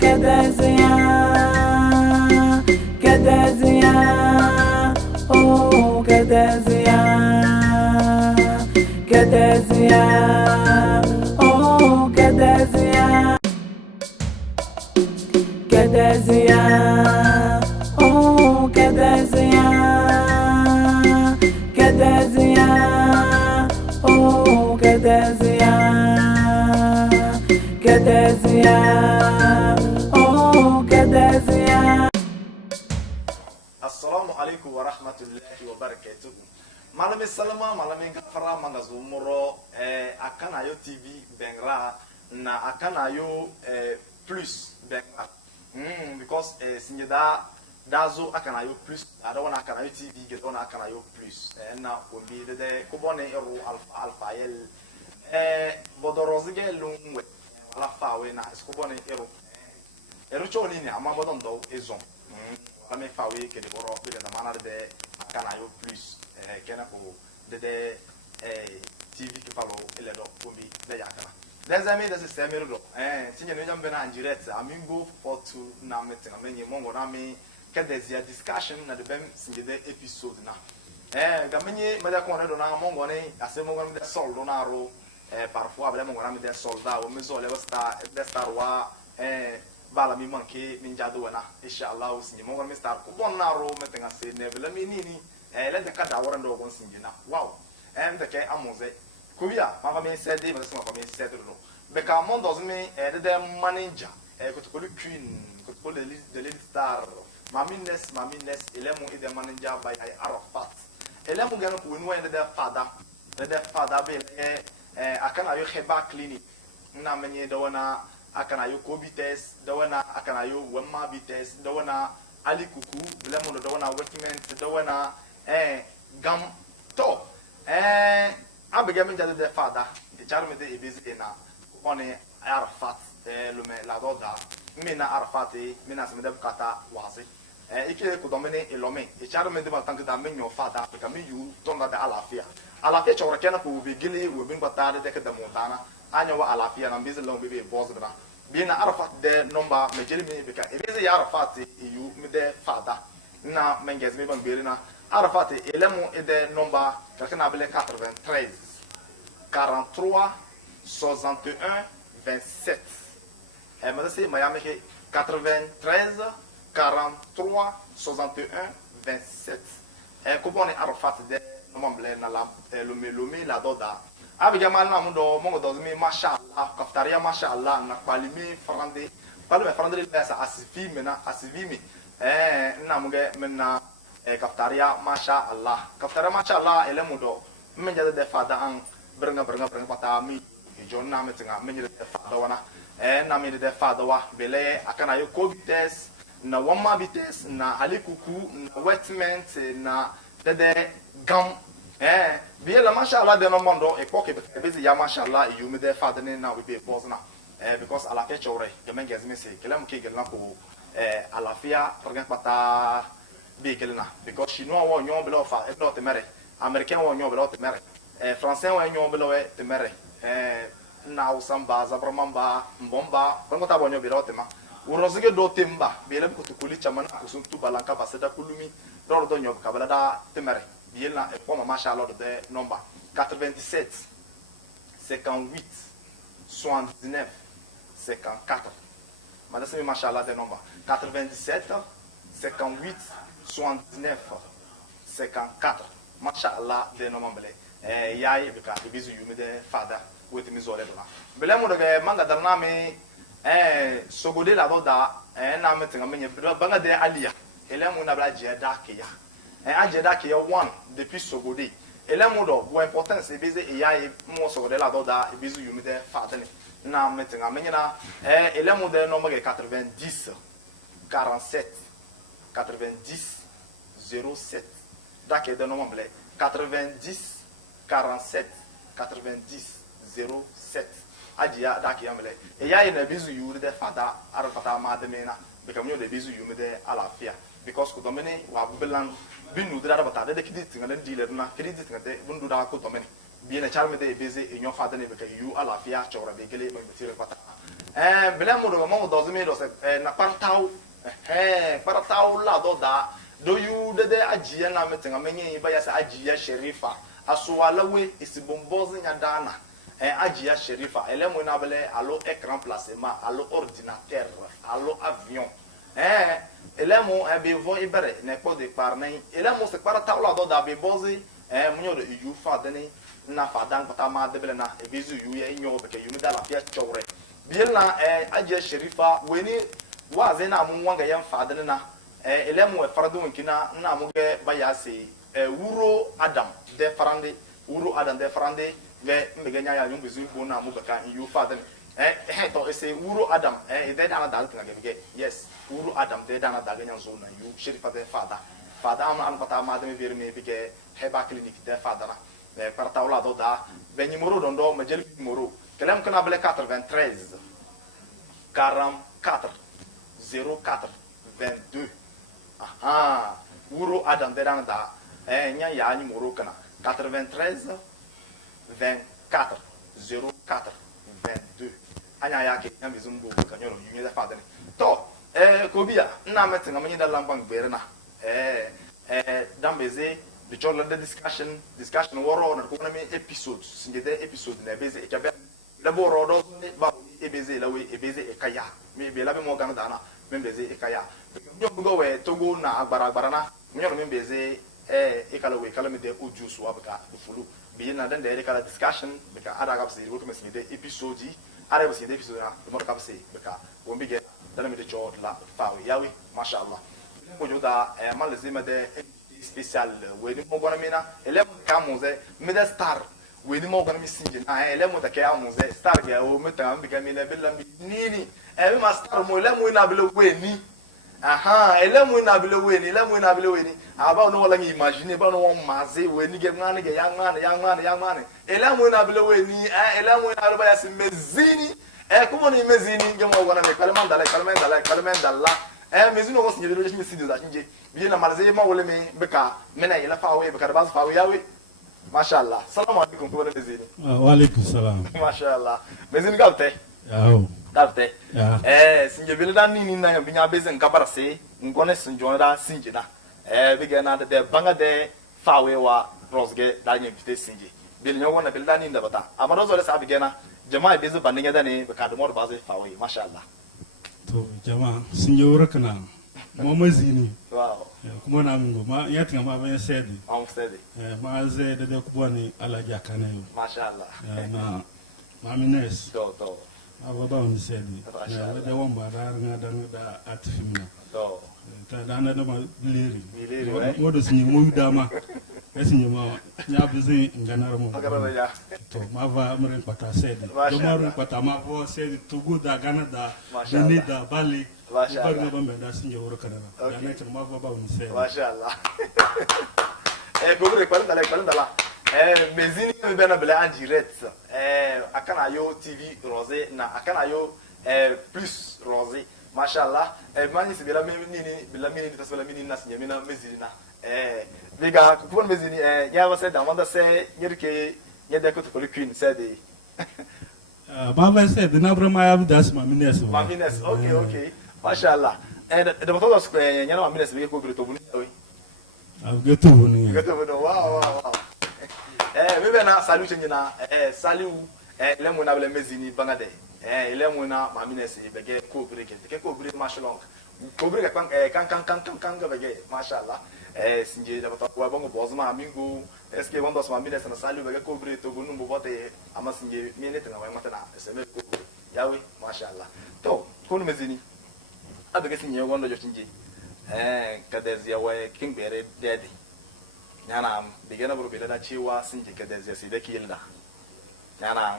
Kedezia, Kedezia, oh Kedezia, Kedezia, oh Kedezia, Kedezia, oh Kedezia, Kedezia, oh Kedezia, Kedezia, oh Kedezia. Assalamu alaikum wa rahmatullahi wa barakatuh. Malami salama malami gafara mangazumuro akanayo TV bengra na akanayo plus bengra. Because sinyeda dazo akanayo plus adawana akanayo TV gedona akanayo plus na obi de kubone eru alfa yel bodorozige lungwe alfa we na skubone eru choni ni amabodon do ezon. La me fa we ke de boro be da mana de akanayo plus kena ko de TV ki falo ele do kombi de yakana les amis de ce semero do tinye no jambe na direct amingo for to na meeting amenye mongo na me ke des discussion na de bem singe de episode na gamenye meda ko na do na mongo ne asemo ngam de soldo na ro parfois abele mongo na me de soldat o mezo le star wa bala mi manke ninja do na inshallah usinye mo ngam star ko bon na ro metenga se nebele mi nini le de kada wora ndo gon sinje na wow de ke amoze kubia ma fa me se de ma se ma fa me se do be ka mon does me de manager ko to ko queen ko to de star ma minnes ele mo de manager by Arafat ele mo gano ko wenu de fada be akana yo kheba clinic na menye do na akana yo kobi test da wana akana yo wemma bi test da wana ali kuku blemo da wana workment da wana gam to abega min jade de fada e charme de ebezi na one Arafat lo me la doda mina Arafat mina se me de kata wazi ike ko domene elome e charme de baltank da menyo fada ka mi yu tonda da alafia chawra kena ko be gili wo bin batade de ka da montana anya wa alafia na bizi long bebe boss bra bina Arafat de nomba me jeli me beka ebezi ya Arafat yu me de fada na mengez me ban berina Arafat elemu de nomba kana bele 93 43 61 27 mais c'est Miami 93 43 61 27 ko boni Arafat de nomba na la lumi la doda abiga malna mundo mongo dozmi mashallah kaftaria mashallah na palimi frande palme frande le pesa asifimi na muge menna kaftaria mashallah ele mundo menja de fada an brenga pata mi jonna metinga menja de fada wana na mi de fada wa bele akana yo covid test na wamma bites na alikuku na wetment na de gam bien la mashallah de no mondo e poke bezi ya mashallah e yume de fada ne na we be boss na because ala fe chore ke men gezme se kelam ke gelna ko ala fia program pata be gelna because chinois wa nyon belo fa e no te mere américain wa nyon belo te mere français wa nyon belo te mere na usamba zabromamba mbomba bango ta bonyo belo te ma urozige do temba bele ko to kuli chamana ko sun tu balanka baseda kulumi do nyob kabala da te mere bien là et comme machallah de nombre 97 58 79 54 madame machallah de nombre 97 58 79 54 machallah de nombre yaay bika bizu yume de fada weti mi zole dona bele mo de manga darna me sogode la doda na metinga menye banga de alia ele mo na bla jeda kiya ajeda ki one depuis sogode ele mudo bo importance e beze e yae mo sogode la doda e bezu yumide fatene na metinga menyina ele mudo no mage 90 47 90 07 dake de no mble 90 47 90 07 ajia dake yamle e yae na bezu yumide fata arafata ma de mena bekamyo de bezu yumide alafia because ko domene wa belan binu dara bata de kidit ngana dealer na kidit ngate bundu da ko domene bien charme de beze e nyo fata ne be ka yu ala fia chora be gele be tire bata Belém mo do mo do zumi do se na partau partau la do da do yu de agia na metenga menye ba ya sa agia sherifa asuwalawe isibombozi nyadana agia sherifa elemo na bele allo écran placement allo ordinateur allo avion elemo be vo ibere ne po de parnay elemo se partau la do da be bozi munyo do yu fa deni na fa dan pata ma de bele na e bezu yu ye nyo be ke yu da la fia chowre biel na agia sherifa weni waze na mu wanga yan fa deni na elemu faradu nkina na mu ge bayase wuro adam de farande ve mbegenya ya nyumbu zuko na mu beka yu fa deni to ese wuro adam de dana dal tanga ge yes wuro adam de dana dal genya zo na yu sherifa de fada am pata ma de ver me bige heba clinic de fada na par tawla do da ben numero dondo ma jel numero kelem kana bele 93 44 04 22 wuro adam de dana da nya ya numero kana 93 24 04 22 anya ya ke nyam bizumbu ka nyoro yunye da fada ni to kobia na metin amanyi da lambang berna dambeze the chola the discussion woro na ko na me episode singe de episode na beze e kabe la boro do ba ebeze la we ebeze e kaya me be la be mo gana dana me beze e kaya nyo bugo we togo na agbara na nyo me beze e kala we kala me de oju so abaka fulu bi na den de kala discussion beka ada ka se ko me singe de episode ara be singe de episode na mo ka se beka wo mi ge dana me de cho la fa we yawi mashallah ko joda malazima de spécial weni mo gona mina ele ka muze mida star weni mo gona mi sinje na ele mo take ya muze star ga o meta am biga mina bella nini e ma star mo ele mo na bele weni ele mo na bele weni aba no wala ngi imagine ba no maze weni ge ngane ge yang mane ele mo na bele weni ele mo na ba ya si mezini kumo ni mezini ge mo gona me kalmandala mezini no sinje do mi sinje da sinje bi na malze ma wole me beka mena ila fawe beka da bas fawe yawe mashallah assalamu alaikum ko wala mezini wa alaikum salam mashallah mezini galte yao galte sinje bi da ni na bi nya bezen kabara se ngone sinjo da sinje da bi ge na de banga de fawe wa rosge da nya bi sinje bi nya wona bi da ni da bata amado zo le sa bi ge na jama'a bezu banninga da ne beka da mor bazai fawe mashallah to jama'a sinje wura kana mo mazini wow kuma na mungo ma yatinga ma ben sedi am sedi ma ze de kubani alaja kana yo mashallah na ma mines to ma baba on sedi na de wamba da nga da atifimna to ta dana da ma leri wa modo sinye mo dama esinye ma nya bizi nganar mo agara ya to ma va mren pata sedi do ma ren pata ma vo sedi to go da gana da ni da bali mashallah ba me da sinye woro kana da na ta ma va ba on sedi mashallah gobre kwalndala mezini me bena bela en direct akana yo tv rosé na akana yo plus rosé mashallah mani se bela mini tasbela mini nas nyamina mezini na biga kupon mezini ya wase da wanda se nyerke nyede ko to queen said ma va se de na brama ya das ma mines okay mashallah de botodos nyana ma mines be ko bire to buni we getu buni wow bebe na salut nyina salut lemu na bele mezini bangade lemu na ma mines be ge ko bire mashallah ko bire kan ga be mashallah sinje da bata wa bongo bozma mingu eske wanda sma mine sana salu bega kobre to gunu mo bote ama sinje mine tena wa matana seme ko yawe mashallah to kono mezini abega sinje wanda jo sinje kadezia wa king bere dedi nyana bigena buru bela da cewa sinje kadezia sai da kiyilda nyana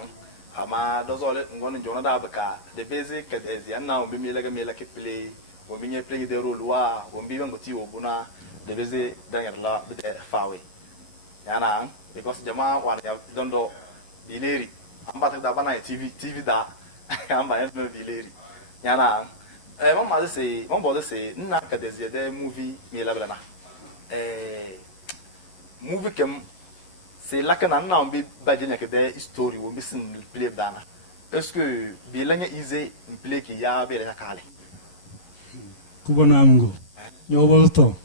ama dozole ngono jona da baka de beze kadezia na o bi mela ke play o minye play de role wa o bi ngo ti o buna de beze danger la de fawe yana because jama wan ya dondo bileri amba da bana tv da amba ya no bileri yana mama say mama say nna ka de movie mi la bana movie kem c'est là que na bi badjenya ke de story wo bi sin play dana est-ce que bilanga easy play ki ya be la kale kubona amgo nyobolto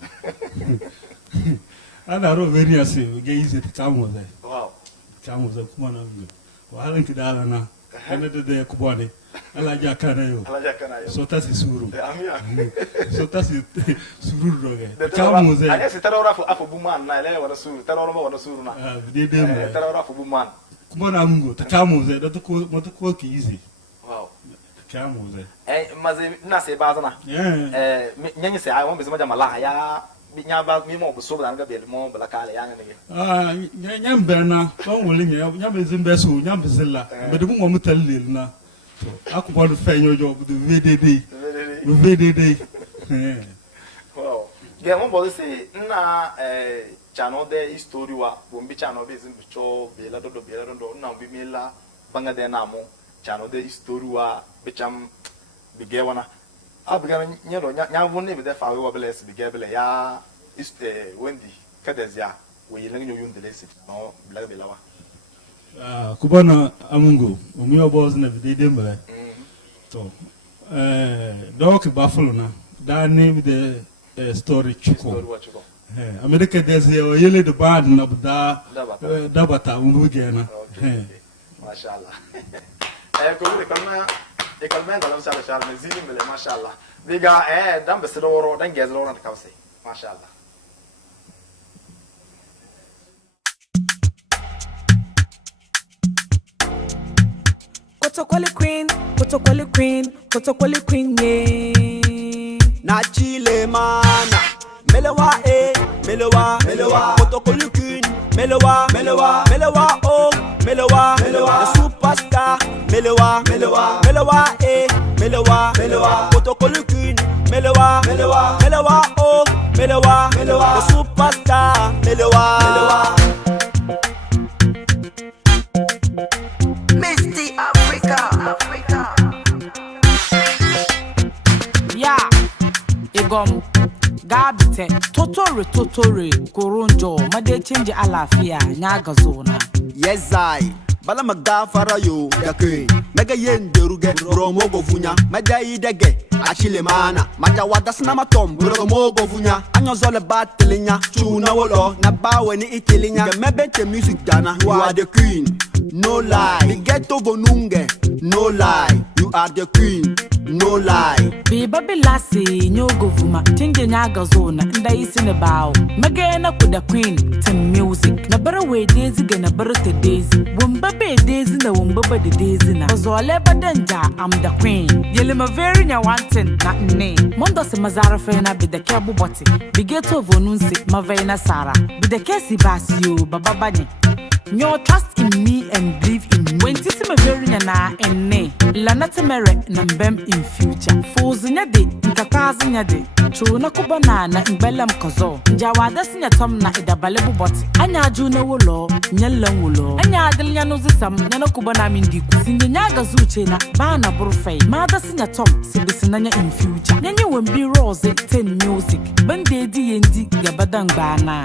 ana ro veri ase ge easy tamo ze wow tamo ze kubona amgo walan kidala na kana de kubone ala jakana yo so tasi suru so tasi suru roge tamo ze ale se tara afu buman na ile wala suru tara wala suru na de tara afu buman kubona amgo tamo ze da ko moto ko ki easy wow tamo ze mas na se bazana nyanyi se ai won bezima jamala ya nya ba mi mo buso ba nga be mo bala kale ya ngene nyambena ko wole nya bezim beso nya bezilla be de mo mutalil na akubon feño job de VDD wow ge mo bo se na channel de history wa bo mbi channel be zim cho be la do na bi mela banga de na mo channel de history wa be cham bi ge wana abiga nyero nya won ne be de fa we wa bless bi ge bele ya Wendy kadazia we yelanga nyo yundelesi no blaga be lawa kubona amungo omiyo boss na VDD mbele to donc bafulo na da name the story chuko America there's a yele the band na da bata umbuge na mashallah ko le kalma da lamsa sha mezini mbele mashallah biga dan besidoro dan gezro na kawse mashallah Kotokoli queen, yeah. Na chile mana, melewa Kotokoli queen, melewa oh, melewa the superstar, melewa Kotokoli queen, melewa oh, melewa the superstar, melewa. Misty Africa. Yeah, Igom, Gabite, Totore, Koronjo, Made change Alafia, Nyagazona. Yes, I. Bala magafara yo dake mega yen deruge romo govunya maja idege achile mana maja wadasna matom romo govunya anyozole batelinya chuna wolo na bawe ni itelinya mebente music dana you are the queen no lie bigeto gonunge no lie you are the queen no lie Be babilasi nyogo vuma tinge nyaga zona nda isi ne bawo mega na kuda queen tin music na bara we daisy ga na bara te daisy wumba be daisy na wumba ba de daisy na ozole badanja I'm the queen yele ma very nya wanting na nne mondo se mazara fe na be de ke boboti bigeto vonunse ma ve na sara be de ke si basio baba banye Your trust in me and believe in me. When tisi me very na enne, lana temere nambem in future. Fozi nyade, nkakazi nyade. Chuna kubana na imbelem kozo. Njawada sinya tom na idabale buboti. Anya june wolo, nyelan wolo. Anya adil nyanuzi sam, nyano kubana mindiku. Sinye nyaga zuche na bana burufei. Mada sinya tom, sibisinanya in future. Nyenye wembi rose, ten music. Bende di yendi, gabadang bana.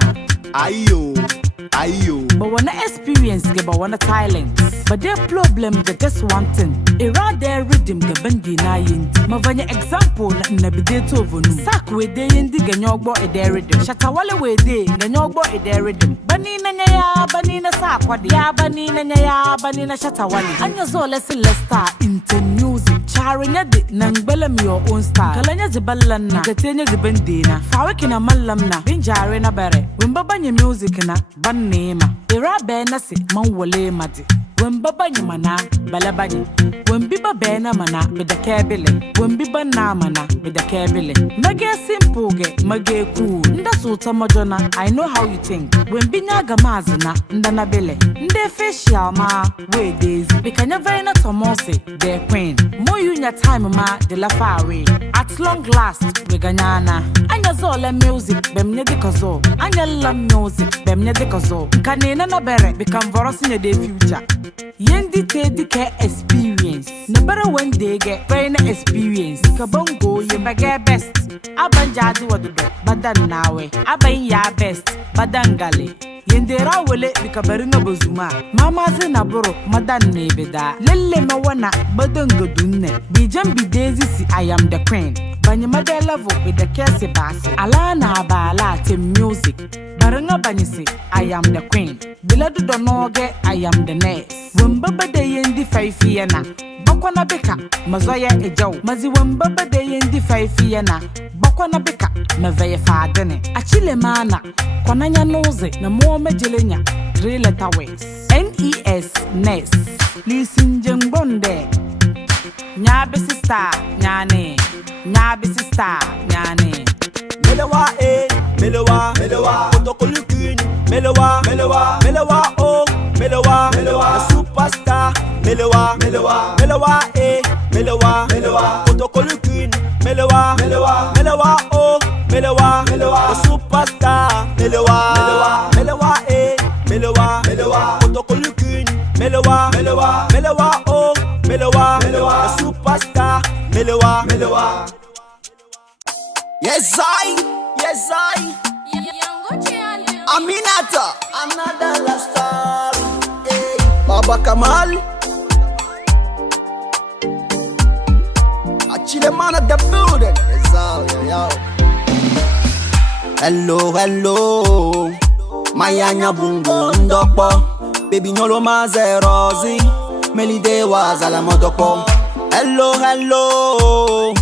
Ayo. But when I experience get but when I talent. But their problem get just one thing. Around their rhythm get bendi na yindi. Ma vanya example na bideto vonu. Sak we de yindi ganyogbo e their rhythm. Shatawale we de ganyogbo e their rhythm. Bani na nyaya, bani na sakwadi. Ya bani na nyaya, bani na shatawale. Anya zo lesi lesta into music. Charinya de nangbelem your own style. Kalanya zibalan na, gatenya zibendi na. Faweki na malam na, binjare na bere. Wimbaba nye music na, nema era be na se man wole made wen baba nyuma na balabanye wen biba be na mana be da kebele wen biba na mana be da kebele mage simple ge mage cool nda so tamojona I know how you think wen binya ga mazina nda na bele nde facial ma we days be kanya very na tomose the queen mo you nya time ma de la far away at long last we ganyana anya Zola music, Bemne de Kazo. Anyala music, Bemne de Kazo. Kanina na bere, become Voros in the future. Yendi Teddy care experience. Never when they get brain experience. Kabongo, you may get best. Abanjadi what the best, but then now, Aban ya best, Badangale. Yendera wole bikabaringa bozuma. Mama zinaburo, madan nebeda. Lele mawana, badanga dunne. Bijam bidezi si I am the queen. Banyamade level with the kesi basi. Alana bala te music. Baranga banyisi, I am the queen. Biladu donoge, I am the next. Wembaba de yendi faifiena. Bakwana beka, mazoya ejaw. Mazi wembaba de yendi faifiena. Bakwana beka, meveye fadene. Achile mana, kwananya noze, na muo mejelenya. 3 letter words. NES, NES. Listen jengbonde. Nyabe sister, nyane. Nyabe sister, nyane. Melewa Melewa Otokolukin Melewa oh Melewa the superstar Melewa Melewa Otokolukin Melewa oh Melewa the superstar Melewa Otokolukin Melewa oh Melewa the superstar Melewa. Yes, I. Aminata, another love story. Hey. Baba Kamal, Achileman at the building. Yes, yo. Hello, Mayanya bungo ndopo, baby nyolo mazerozi, melide was alamodoko. Hello,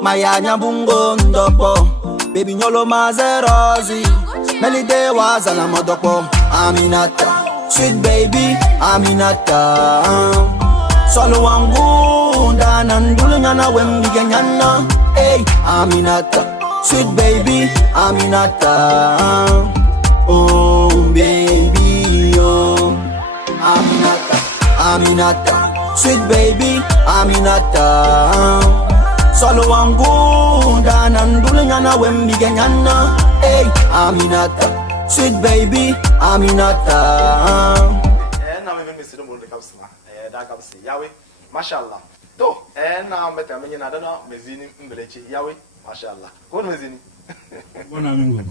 Mayanya bungo ndopo, baby nyolo mazerozi. Melide was a la modopo. Aminata, sweet baby, Aminata. Solo wangu ndanandulu na wembiganyana. Hey, Aminata, sweet baby, Aminata. Oh baby, oh Aminata, sweet baby, Aminata. Solo wangu ndanandulu na wembiganyana. Hey, Aminata, sweet baby, Aminata. Na mimi misido mo de kapsma. Da kapsi. Yawe, mashallah. To, na meta menye na dana mezini mbelechi. Yawe, mashallah. Ko mezini. Bona mingo.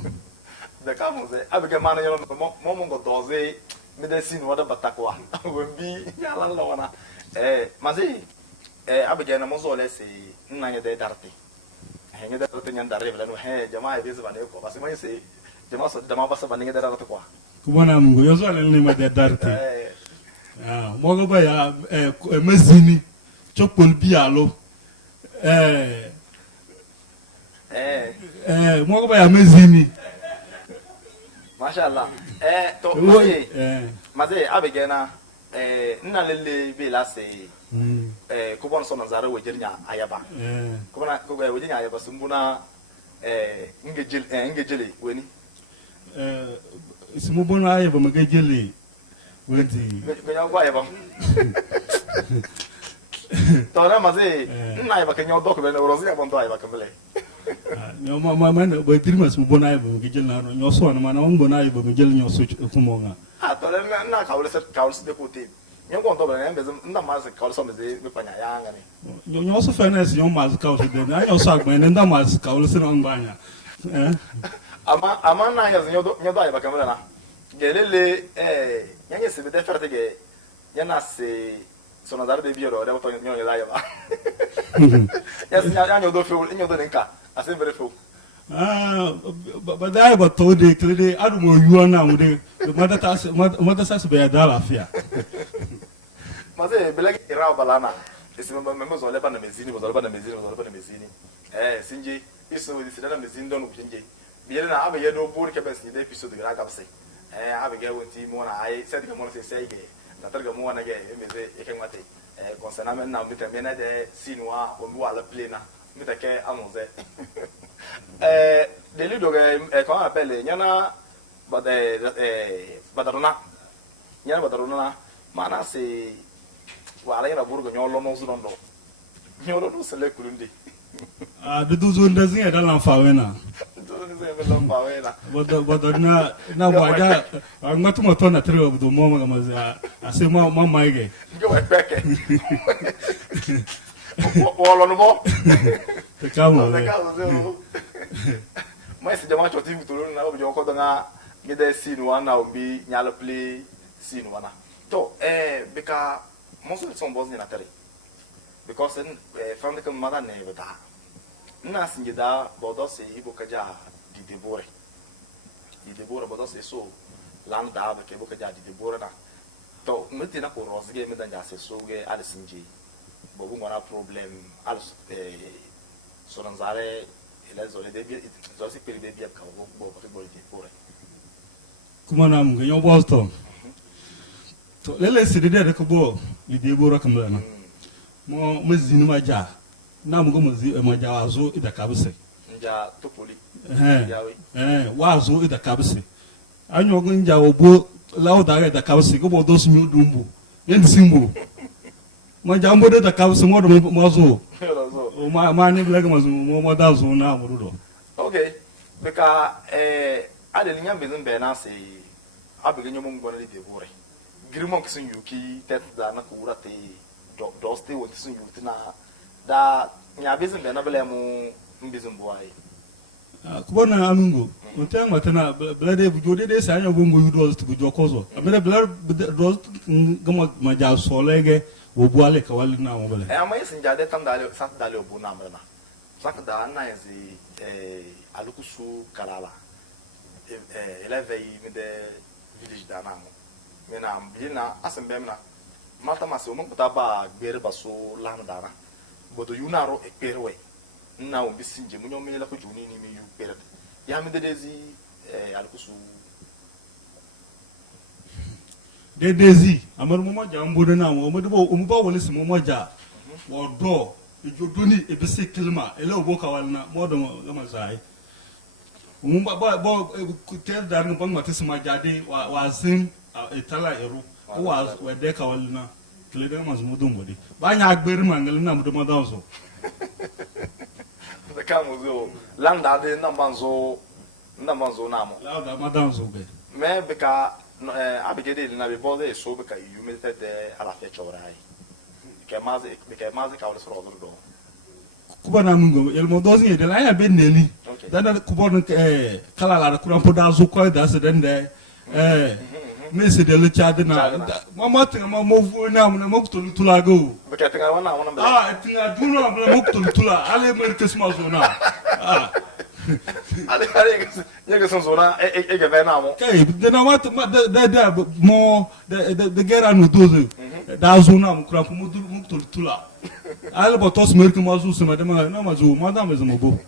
Da kamuze, abige mana yoro mo ngo doze medicine wada batakwa. Wembi yala lawana. Mazi abige na mo zo lesi nanye de darte. Henge da rote nyanda revela no jamaa hizi bane ko basi mwenye se jamaa basa bane da rote kwa Kubona mungu yozo aleni ma de darte mogo ba ya mezini chopol bi alo mogo ba ya mezini mashallah to maze abegena nna lele bi la se kubon so nazare wajirnya ayaba kubona wajirnya ayaba sumbuna ngejele weni simu bona ayaba magejele weni ganya gwa ayaba to na maze nna ayaba kenya odoko bele rozi ya bondo ayaba kambele no mama na boy trimas mu bona ayaba magejele na no nyoso na mana on bona ayaba magejele nyoso kumonga to na kawle de kote nyengo ndo bele mbeze nda maze kawle so mbeze mepanya yanga ni nyoso fairness nyo maze kawle de na nyoso agba nda maze kawle se no nganya ama na ya nyodo ayaba kambele na gelele nyanye se bede ferte ge yana se so na zare de biero de boto nyo ya ayaba yes nyanyo do fe nyodo nka ase mbere fe but I was told they clearly I don't know you now the mother says be a dalafia. Maze belagi ira balana. Ese member zo leba na mezini, zo leba na mezini. Sinje iso di sidana mezini don ubinje. Biele na abe yedo buri ke besi de episode gra kapse. Abe ge wonti mo na ai set ke mo se sei ge. Na targa mo na ge emeze ekenwate. Concernant maintenant bitamena de sinwa on voit la plena. Mitake amonze. Des lieux comment on appelle Yana Badarona. Yana Badarona, mana c'est voilà, il y a bourg nyolo no zunondo. Nyolo no c'est le kurundi. De 12 ans d'azin dans l'enfawena. But na waja ngatu moto na tere obodo mo ma ma ase ma ma ige. Go peke. Wolo no mo. Te kamo. Mas se dama choti mutolo na obi joko danga ngede scene wana obi nyalo play scene wana. To beka most of the song wasn't in because from the mother never da. Na singida bodo se ibo kaja di debore. Di debore bodo se so land da be ke bo kaja di debore na. To meti na ko rozge me danja se so ge al sinji. Bo bu ngora problem al so lanzare ila zo le debi zo si per debi ka bo bo di debore. Kuma na mu yo Boston. To lele si de ko bo di debore kamla na. Mo zinu maja. Na mu go maja wazo ida kabse. Nja topoli. Wazo ida kabse. Anyo go nja obo lawo da ida kabse go bo dos mi dumbu. Yen simbu. Maja mbo de da kabse mo do mo zo. O ma ni blega mo zo mo da zo na mo do. Okay. Beka ade linya bezin be na se abege nyomo ngona de bore. Girimo kisun yuki tet da na kura te do stay with sun yuti na da nya bezin be na bele mu mbizin boy. Kubona amungo. Unta matana blade bujode de sa anya bongo yudo to bujo kozo. Abele blade do gama maja solege wo buale ka wali na mo bele. Ama yin jade tam dale sat dale obu na amana. Sak da na yezi alukusu kalala. Eleve mi de village da na mo. Me na mbina asembe na mata masi o mkuta ba gbere baso lana dara. Bodo yunaro ekperewe. Na o bisinje munyo me la ko juni ni mi yu pere. Ya mi dedezi alukusu dedezi amaru mo maja mbodo na mo mo ba wole si mo maja wo do ejodoni ebese kilma ele obo kawalna mo do gama zai mo ba tel dar ngam mate si maja de wa zin etala eru wa de kawalna kle de mas mo do mbodi ba nya agberi mangal na mo do madanzo the kamuzo landa de nambanzo na mo la da madanzo be me beka abigede na be bode so beka you mete de ala fe chorai ke maze ka wala soro do kuba na mungo el mo dozi de la ya be neli dana kuba no kala la kuran po da zo ko da se den de me se de le chad na mama tinga mo vu na mo to tula go beka tinga wana tinga duno mo to tula ale mer kesma zo na ale nyega son zona ge vena mo kay de na mat da mo de gera no dozo da zona mo kuran po mo to tula ale botos mer ke mo zo se ma de ma na ma zo madame ze mo bo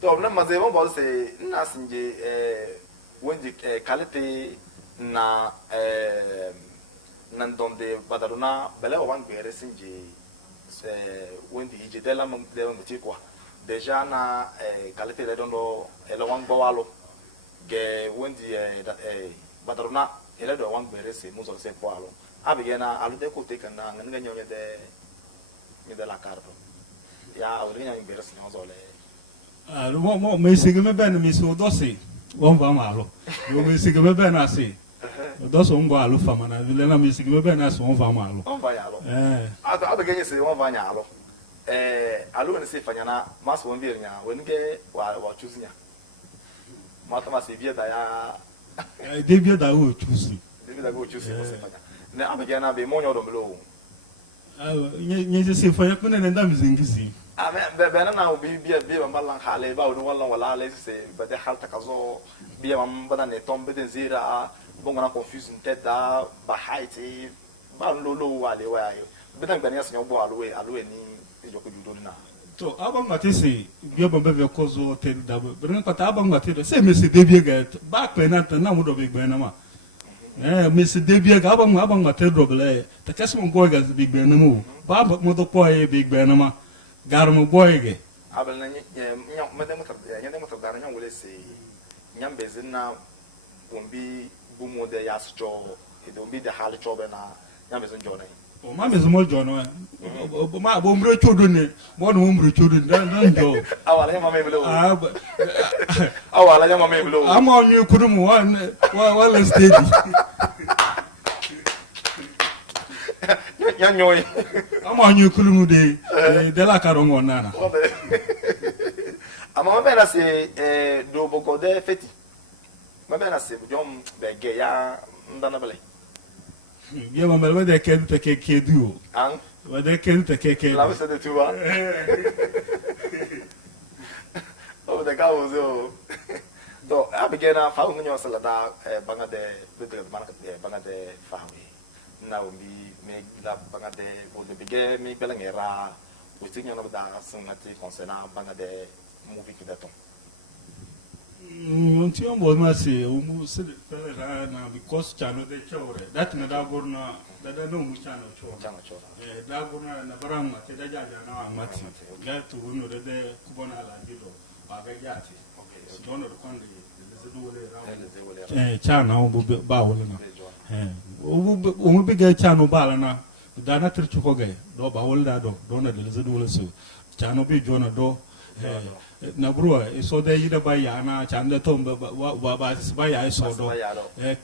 to na ma ze mo bo se na sinje wendi kalite na nan donde badaruna bele o wan bere sinje wendi hije dela mo de mo kwa déjà na kalite le dondo ele wan bawalo ge wendi badaruna ele do wan bere se mo zo se poalo abigena alude ko te kana nganga nyonya de la carto ya orinya bere se nyozo le mo me sigme ben mi so dosi won va malo yo me sigme ben asi doso ngo alu fama na vile na mi sigme ben asi won va malo on va yalo abigenya se won va nyalo alu ne se fanyana mas won bi nya wonge wa choose nya mata mas bi da ya de bi da wo choose de bi da go choose ko se fanya ne abigena be mo nyodo mlo nye se fanya kuna nenda mizingizi be na obi bi mbalan khale ba won wallan wala le se ba de halta kazo bi mbana ne tombe de zira bon na confuse tête da ba haiti ba lolo wale wa yo be dan gbani asan bo alo ni joko judo na to abang matisi bi bombe be kozo te da be pata abang matisi se me se debie ga ba pe na mo do be gbe na ma me se debie ga abang matisi do bele ta kaso mo go ga be gbe na mo ba mo do ko e be gbe na ma gar mo boy ge abel na nya madam ta dar nya wole se nyam bezina bombi bumo de yasjo e do bi de hal chobe na nyam bezin jone o ma me small john ma bo mbre chodo ne mo no mbre chodo dan jo awala ya mama iblo awala ya mama iblo ama onye kurumu wa steady ya nyoy ama onye kurumu de la karongo nana ama mama na se do boko de feti mama na se jom be ge ya ndana bele ye mama le de kedu te kedu an wa de kedu te kedu la se de tuwa o de ka ozo to abigena fa unyo sala da banga de banga de fa na umbi me la banga de o de bige me belangera o tinya no da sunati concernant banga de movie ki daton on ti on bo ma se o mu se de pele na because chano de chore that na da gorna da no mu chano chore da gorna na barama te da jaja na amati ga to no de kubona ala dido ba ga jati okay don no kon de chana o ba wala na o mu be ga chano ba la na da na tir chuko ga do ba wala do na de zedu wala so chano be jona do na bro so de yida ba ya na chanda to ba ya so do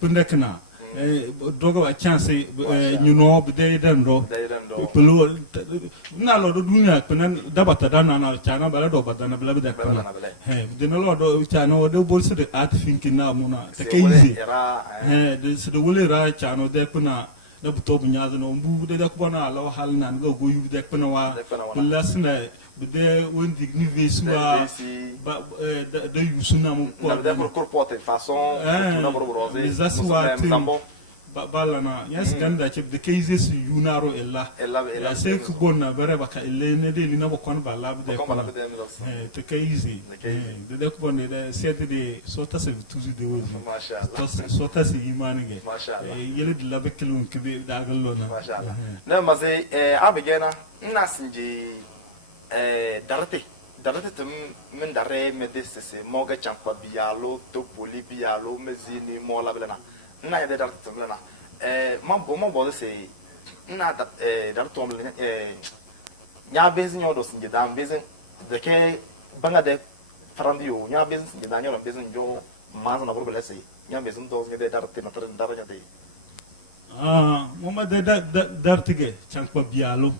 kunde kana dogo a chance you know de den do pelo na lo do dunya penan dabata dana na chana bala do badana bala de kana de na lo do chana o do bolse de art thinking na muna te keizi de se do wole ra chana de kuna da buto bunya no mbu de ko na lo hal na go yu de kuna wa lasna de wondi nivesua da yusuna mo ko da corporate façon na borborose bala na yes ganda chip de cases yunaro ella se ko gonna bare baka elle ne de lina bokon bala de ko te case de ko ne de sete de sota se tuzu de wozi mashallah sota se imani ge mashallah yele de la bekelun ke be da gallo na mashallah na maze abigena na sinji darate tum min dare me desese moga champa bialo to poli bialo mezini mola belana na ya darate tum belana mo bo se na darate tum nya bezin yodo sinje dam bezin de ke banga de farandio nya bezin sinje da nyola bezin jo manzo na burgo lese nya bezin do sinje de darate na tren daraja de mo ma de darate ge champa bialo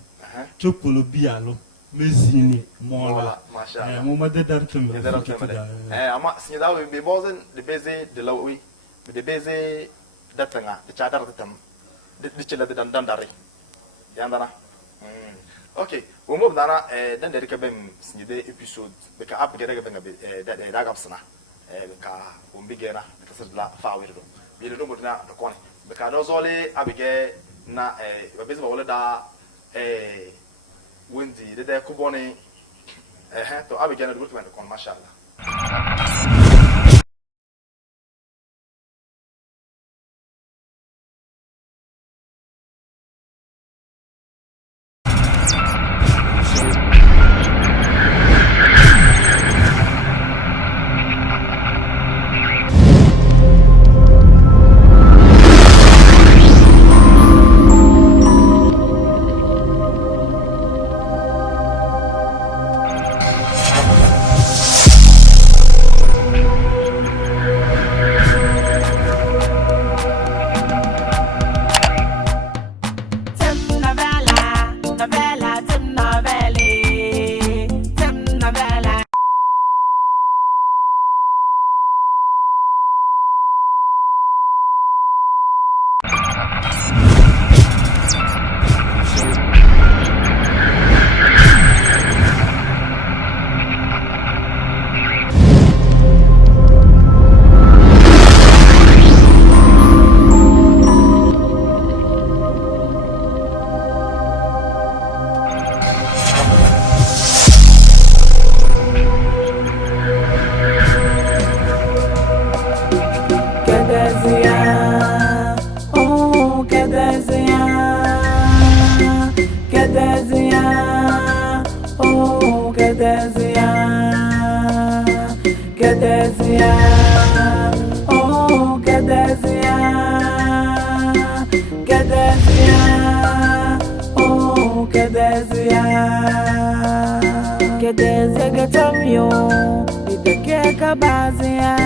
to polo bialo mezini mola mo ma de dar tum ama sinida we be bozen de beze de lawi de beze datanga de chadar tam de chela de dandare yandana okay wo mo dana dan de kabem sinide episode be ka ap gere ga be da gapsna ka wo mbigena ka sirla fawirdo bi le no na do kone be ka do zole abige na be beze wala da Wendy, the day Kuboni, to Abigail, the workman, con Mashallah. Kedeze gatamyo bidake kabazia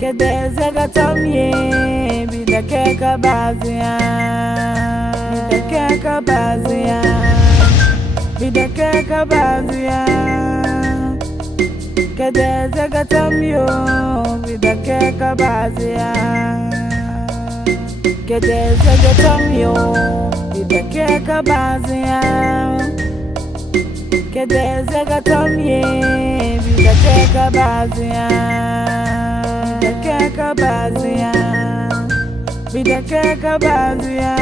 Kedeze gatamye bidake kabazia Bidake kabazia Bidake kabazia Kedeze gatamyo bidake kabazia Kedeze gatamyo bidake kabazia Kedeze gatamye bidake kabazia Bidake kabazia Bidake kabazia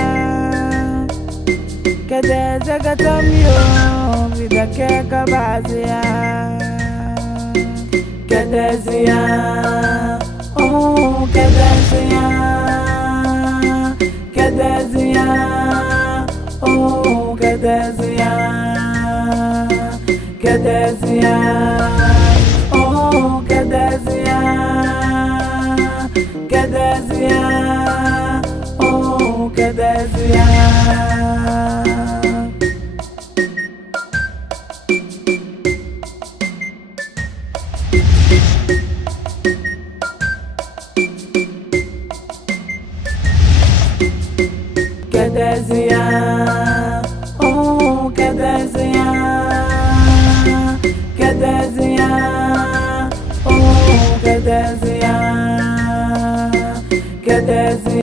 Kedeze gatamyo bidake kabazia Kedezia oh kedezia Kedezia oh kedezia Kedezia oh kedezia Kedezia oh kedezia Kedezia oh kedezia Kedezia oh kedezia Kedezia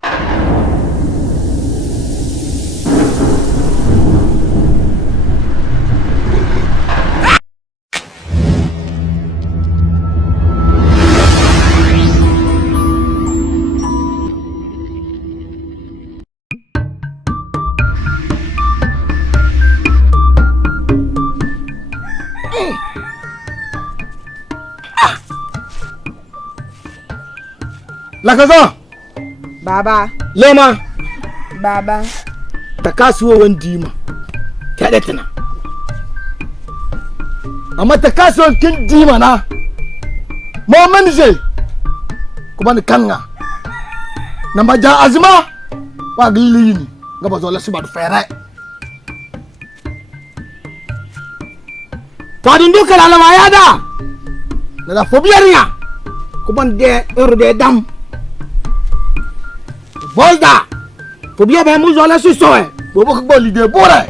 Lakaza Baba Lema Baba takasuwa wandima tadetina amma takasuwa kin dima na mo manje kuma ni kanga na maja azma wa glini ngaba zola siba fere fadin duka la mayada na fobiariya kuma de urde dam Volda faut bien ben muzo la susoe bobo ko boli de bore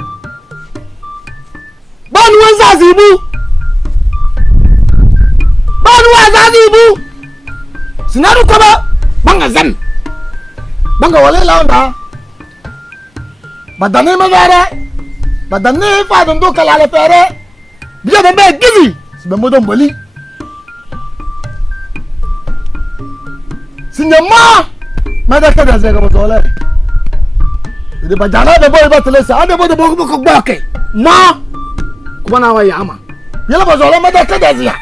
ban wanza zibu sinaru ko ba banga zan banga wale launda badane magare badane fa don do kala le pere bien ben gizi sibe modon boli sinyama mada kada zega botole de bajana de boy batele sa de boy de boko boko boke ma kubana wa yama yela bozole mada kada zia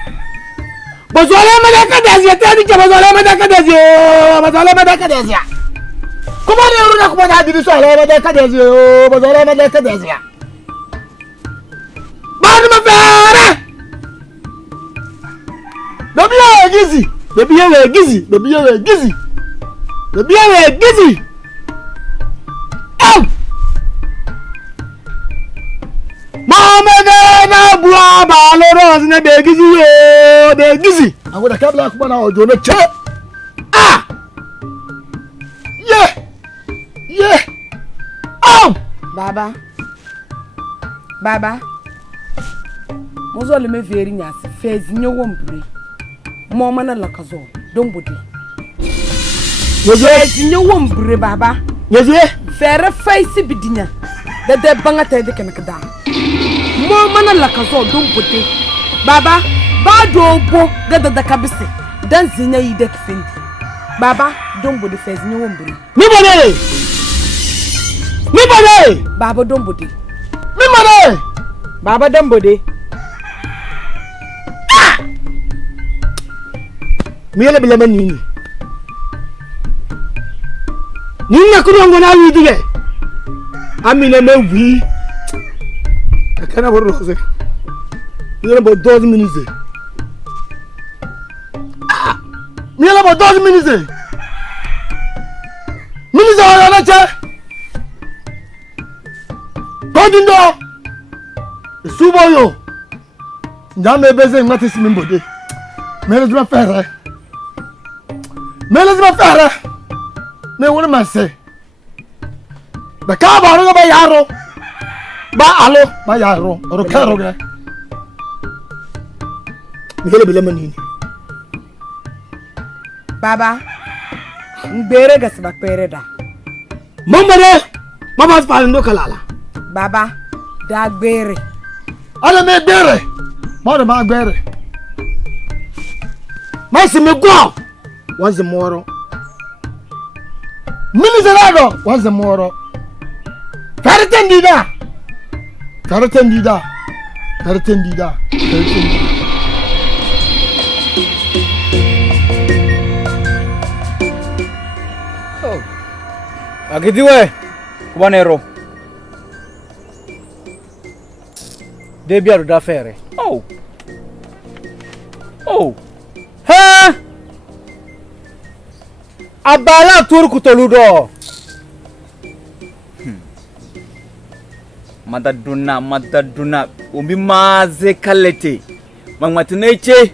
bozole mada kada zia tani ke bozole mada kada zia bozole mada kada zia kubana yuru kubana diri so le mada kada zia bozole mada kada zia bani ma fere dobiye gizi dobiye gizi dobiye gizi the beer busy. Mama na bua ba loro na be gizi. I would have kept like one hour doing a check. Ah! Yeah. Oh! Baba. Mozo le me veri nyasi fezi nyo wombri. Mama na lakazo dombodi. Yes, you won't bre baba. Yes, Fere face bidinya. De banga tede kenakada. Mo mana lakazo don bote. Baba, ba do bo gada da kabise. Dan zinya yi de kfendi. Baba, don bode face nyo wombre. Nibode. Baba don bode. Baba don bode. Ah! Miele bilema nini. Nina kurongo na widige amina me wi akana boro rose yele bo 12 minutes yele bo 12 minutes minutes ala cha Kodindo Suboyo. Jamais besoin de mettre mon body. Mais laisse-moi faire. Mais laisse-moi faire. Mais what am I saying? The car ba ba yaro. Ba alo, ba yaro. Ro karo ga. Miguel Belemani. Baba. Mbere ga sabak pereda. Mamare. Mama pa ndo kalala. Baba, da gbere. Ala me gbere. Mother ma gbere. Ma si me go. Once more. Miserado. Once more. Karatendida. Karatendida. Karatendida. Karatendida. Oh. Agidiwe. Kubanero. Debia da fere. Oh. Oh. Ha! Abala turku toludo. Madaduna umbi maze kalete. Mangwatineche,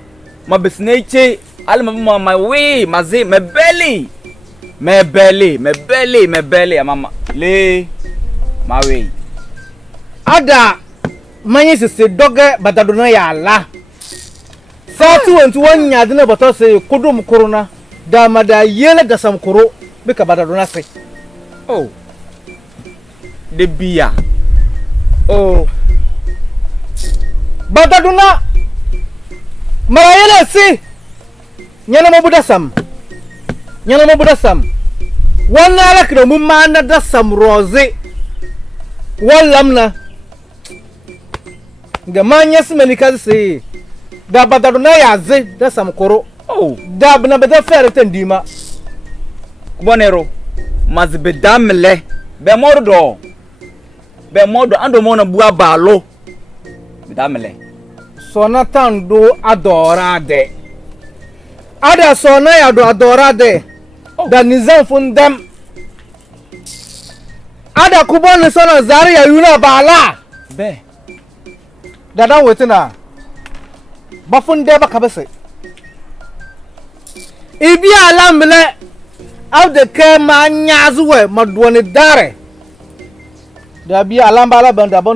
mabesneche, alma my way, maze me belly, mama le my way. Ada manye se doge badaduna ya la. Satu wentu wanya dina bato se kudum korona da mada yele gasam koro bika badaduna se. Oh. De bia. Oh. Badaduna marayele si nyana mabuda sam wana la kira mumana da sam roze wallamna ga manya simeni kazi si da badaduna ya ze da sam koro. Oh. Da bna bada fere tendima kubonero mazbedamle be modo ando mona bua balo bidamle sona tando adorade ada sona ya do adorade. Oh. Da nizam fundam ada kubon sona zari ya yuna bala be dada wetina bafunde bakabese ibi alamle awde ke ma nyazuwe madwoni dare da bi alamba la bende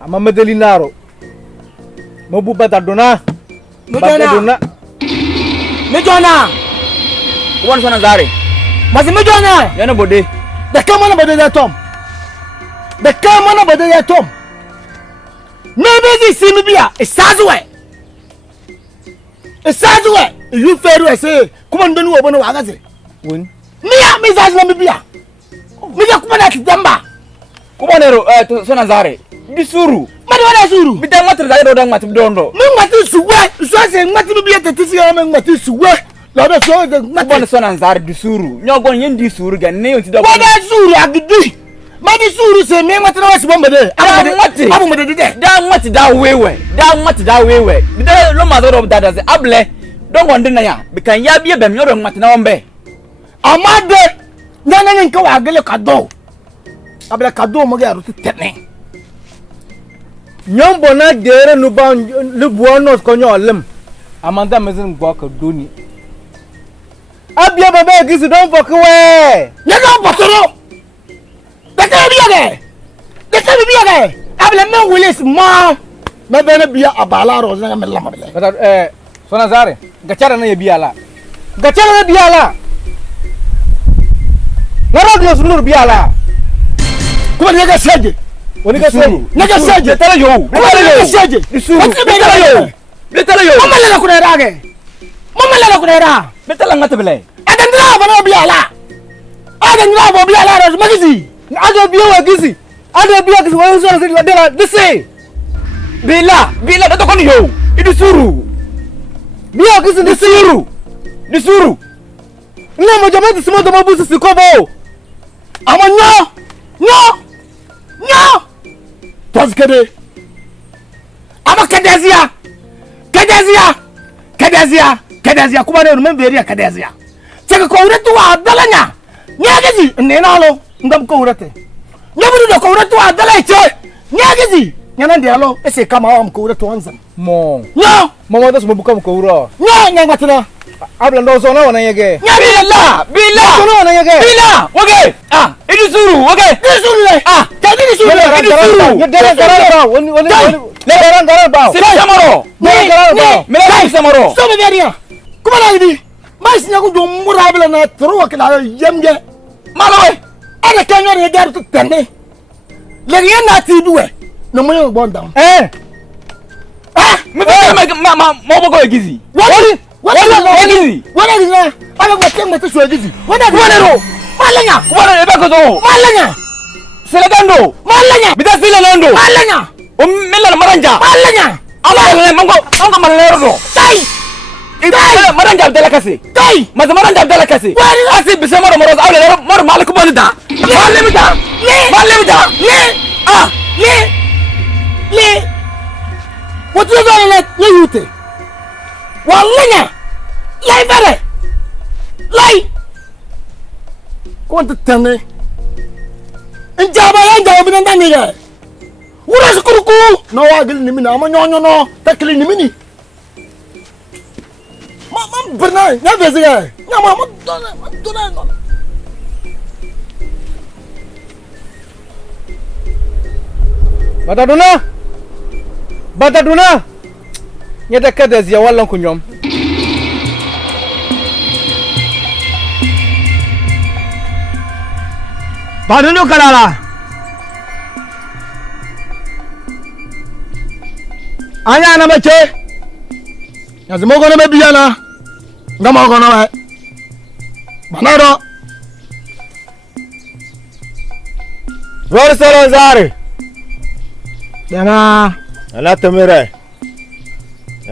ama medelinaro mobu badaduna Mijona won sona zare mazi mijona yana bode da kama bode ya tom maybe simi bia isazuwe you feru ese kuma ndonu obono wagaze won miya mizazu na bia miya kuma na kidamba kuma nero sona zare disuru mari wala suru bidang matre da do dang matre dondo mi matre suwe so se matre bia tetisi ya mi matre suwe la do so de matre sona zare disuru nyogon yen disuru ga ne yoti do wala suru agidi mani suru se mi matre wasi bombede abu mede de da matre da wewe bidang lo ma do da se able dongo ndina ya bikan ya bia bem yodo matre na ombe amade nana nka wa gele kado abla kado mo ga rutu tene nyombo na dere nu ba lubuono ko nyolem amanda mezin gwa ka doni abia baba gisi don fok we ya no botoro de ka biya ge abla men wilis ma me bene biya abala ro na me lama bele sona zare gachara na biya la ngara glo sunur biya la ko ne ga saje woni ga saje naga saje tala yo naga saje betala yo mama la ko era betala ngata bele adan dra bana biya la ro magisi ada biya gizi wo so la dela dise bila da ko ni yo idusuru biya gizi disuru ina mo jamati simo do mabusu sikobo amanyo no Toskede ama kedezia kuma ne rumem beria kedezia cheke ko uretu wa dalanya nyagezi nenalo ngam ko urate nyabudu do ko urate wa dala che nyagizi nyana ndialo ese kama wa ko urate wanzan Mo. no Mama das mabuka ko uro. nya nya matana Abla ndo zona wana yege. nya bila Zona wana yege. bila Okay. Idi suru. Okay. disulu tadi disulu Ya dera ba. Woni le dera ba. Sila samaro Mela samaro. so be dia kuma na idi mas nya ko dum murabila na tro kala yemge malawe ada kanyo ne dar tu tende le rien na ti duwe no mo yo bonda Mo bogo egizi. Wani na ala ko tem mete so egizi wani ro malanya Kubana ebe ko zo. malanya Selegando. malanya Bida selegando. malanya O mela maranja. malanya Ala le mango malero. tai Maranja abdala kasi. tai Mas maranja abdala kasi. Wari. Asi bisemoro moros awle mor malik bonda. Malimita. le watu zo le yute wallanya lai bare lai konta tane njaba bi nanda ni ga wura skuruku no wagil ni mina ma nyonyo no takli ni mini ma berna nya veze ga nya ma dona no Bataduna. Nyata kada zia wallan kunyom. Badunu kalala anya na mache yazimo gono be biyana ngama gono he banado Ror salon zare. yana Ana tamire.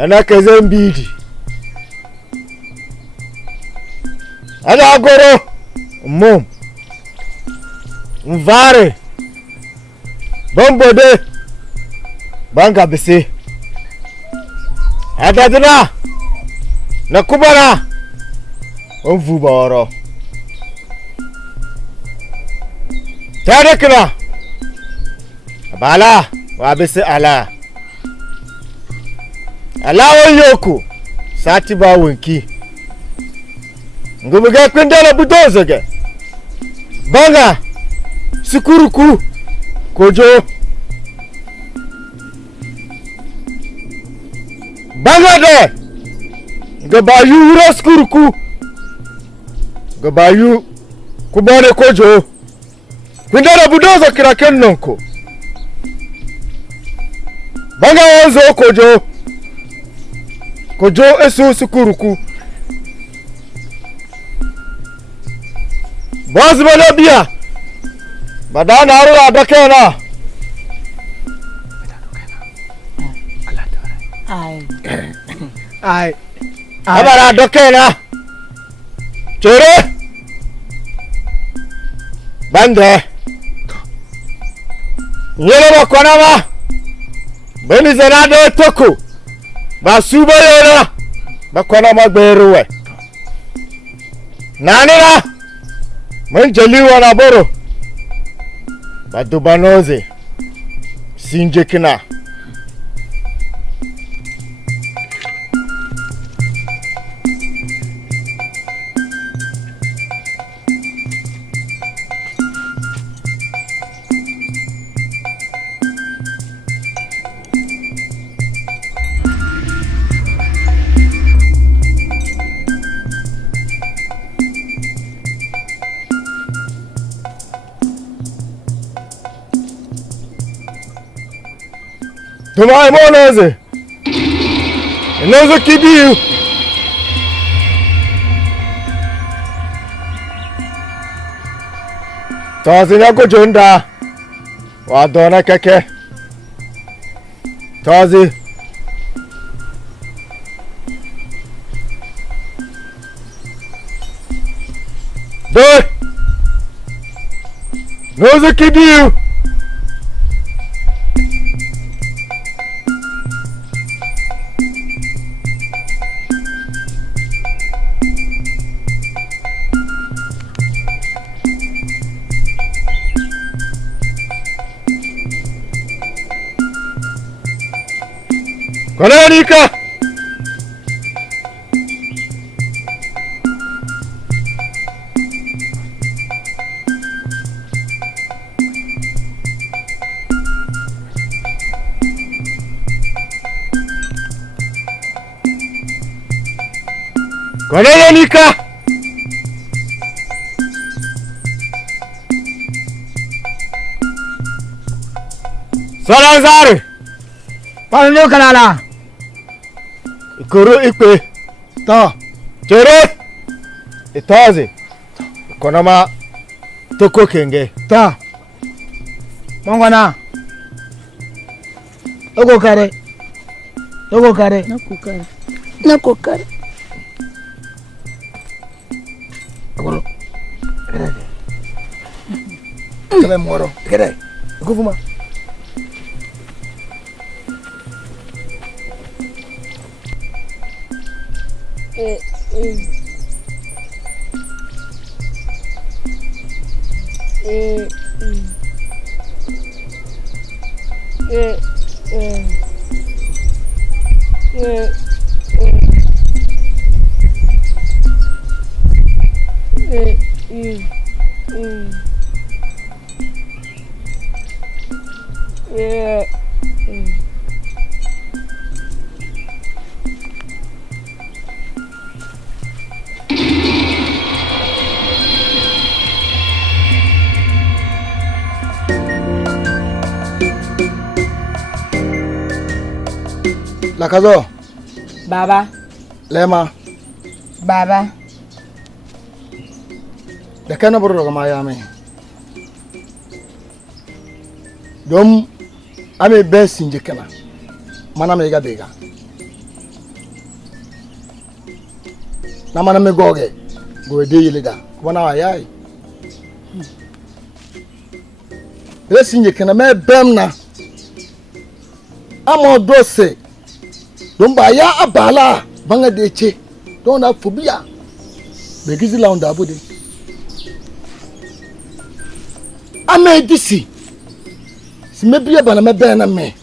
Ana kazambidi. Ana goro. Mom. Mvare. Bombode. Banga bisi. Adaduna. Nakubana. Onvubaro. Tadekna. Bala. Wabisi ala. Ala yoku. Sati ba wonki. Ngumuge kwendala budozo ge. Banga. Sukuruku. Kojo. Banga de. Gabayu uro sukuruku. Gabayu. Kubane kojo. Kwendala budozo kiraken nonko. Banga wanzo kojo. Kojo esu sukuruku. Boz balabia. Badana aru adakena. ai Abara adakena. Chere. Bande. Nyele bakwana ba. Beni zanade toko. Basuba yona. Bakwana magberuwe. Nanira. Manjaliwa na boro. Badubanoze. Sinjekina. Tumai monoze. Enozo kibiu. Tazi ko jonda. Wadona keke. Tazi. Do. Nozo kibiu. Konanika. Konanika. Salam Zare. Pano kanala. Ikoro ikpe. To. Chere. Itaze. Konama toko kenge. To. Mongona. Ogo kare. Ogo kare. Nako kare. Agoro. Kame moro. Kere. Gufuma. Lakazo. Baba. Lema. Baba. Da kana buru daga mayame. Dom ame besin jikana. Mana mega bega. Na mana me goge. Go de yilida. Kubana ayai. Besin jikana me bemna. Amo dose. Don ba ya abala banga de che don na phobia be gizi la onda bude ame disi si me bia bana me be na me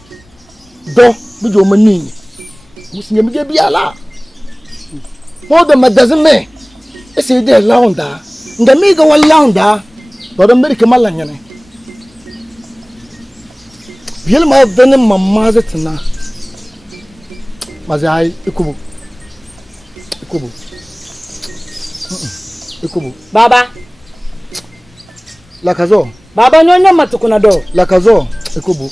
do bi jo mani musinye me bia la mo de magasin me ese de la onda nda mi ga wala onda do me ke malanya ne biel ma vene mamma zetina Mazai ikubu. Baba. Lakazo. Baba nyonya matukuna do. Lakazo ikubu.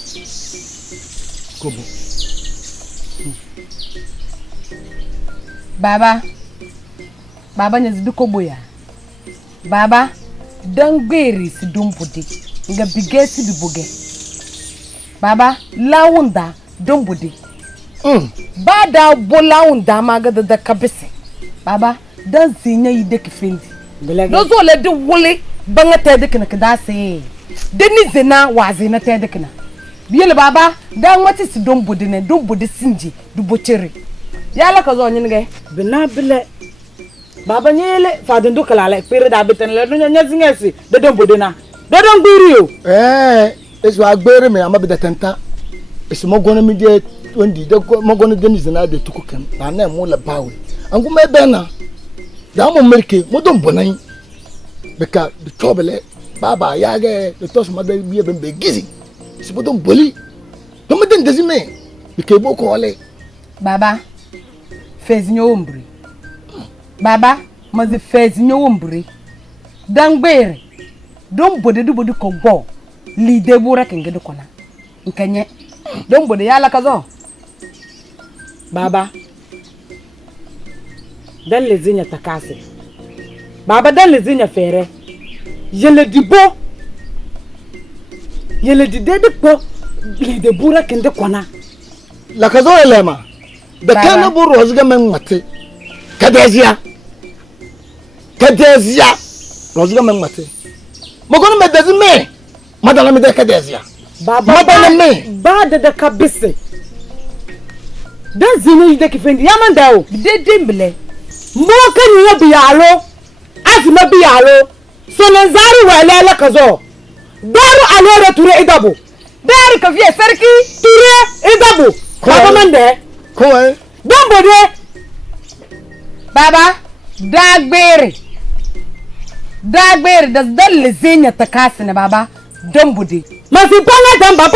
Baba. Baba nyaziduko boya. Baba dangeri si dumpudi. Nga bigesi bibuge. Baba launda dumpudi. Ba da bolawun da maga da kabisi baba dan zinya yi de kifindi do zo le de wole banga te de kana kada se de ni zina wa zina te de kana biyele baba dan wati si don bodi sinji du bochere yala ka zo nyin ge bina bile baba nyele fa den do kala le pere da beten le no nya zinga si de don bodi na do don gbiri o esu agbere me ama be de tenta esu mo gona mi de Wendi de mogono denis na de tukukem na mo la bawe anguma bena da mo merke mo don bonai beka de tobele baba yage de tos ma de biye be gizi si bodon boli do mo den dezime beke boko ole baba fezinyo ombri baba ma ze fezinyo ombri dangbere don bode du bodi ko go li de bura kenge de kona nkanye don bode yala kazo Baba, dan le zinya takase. Baba dan le zinya fere. Yele dibo. Yele di de po. Le de bura kende kwana. La kazo elema. De kana buru ozga men mate. Kadezia. Ozga men mate. Mo kono me dezime. Madala me de kadezia. Baba madala me. Ba de kabise. Dan zini de kifendi yamanda o de dimbele mo kan yo biyalo azima biyalo so nanzari wala la kazo daru alore ture idabo daru ka fiye sarki ture idabo baba mande Come Dombode. Baba, Dagbere, das dalle zenya ta kasine baba, Dombode. Masi banga damba,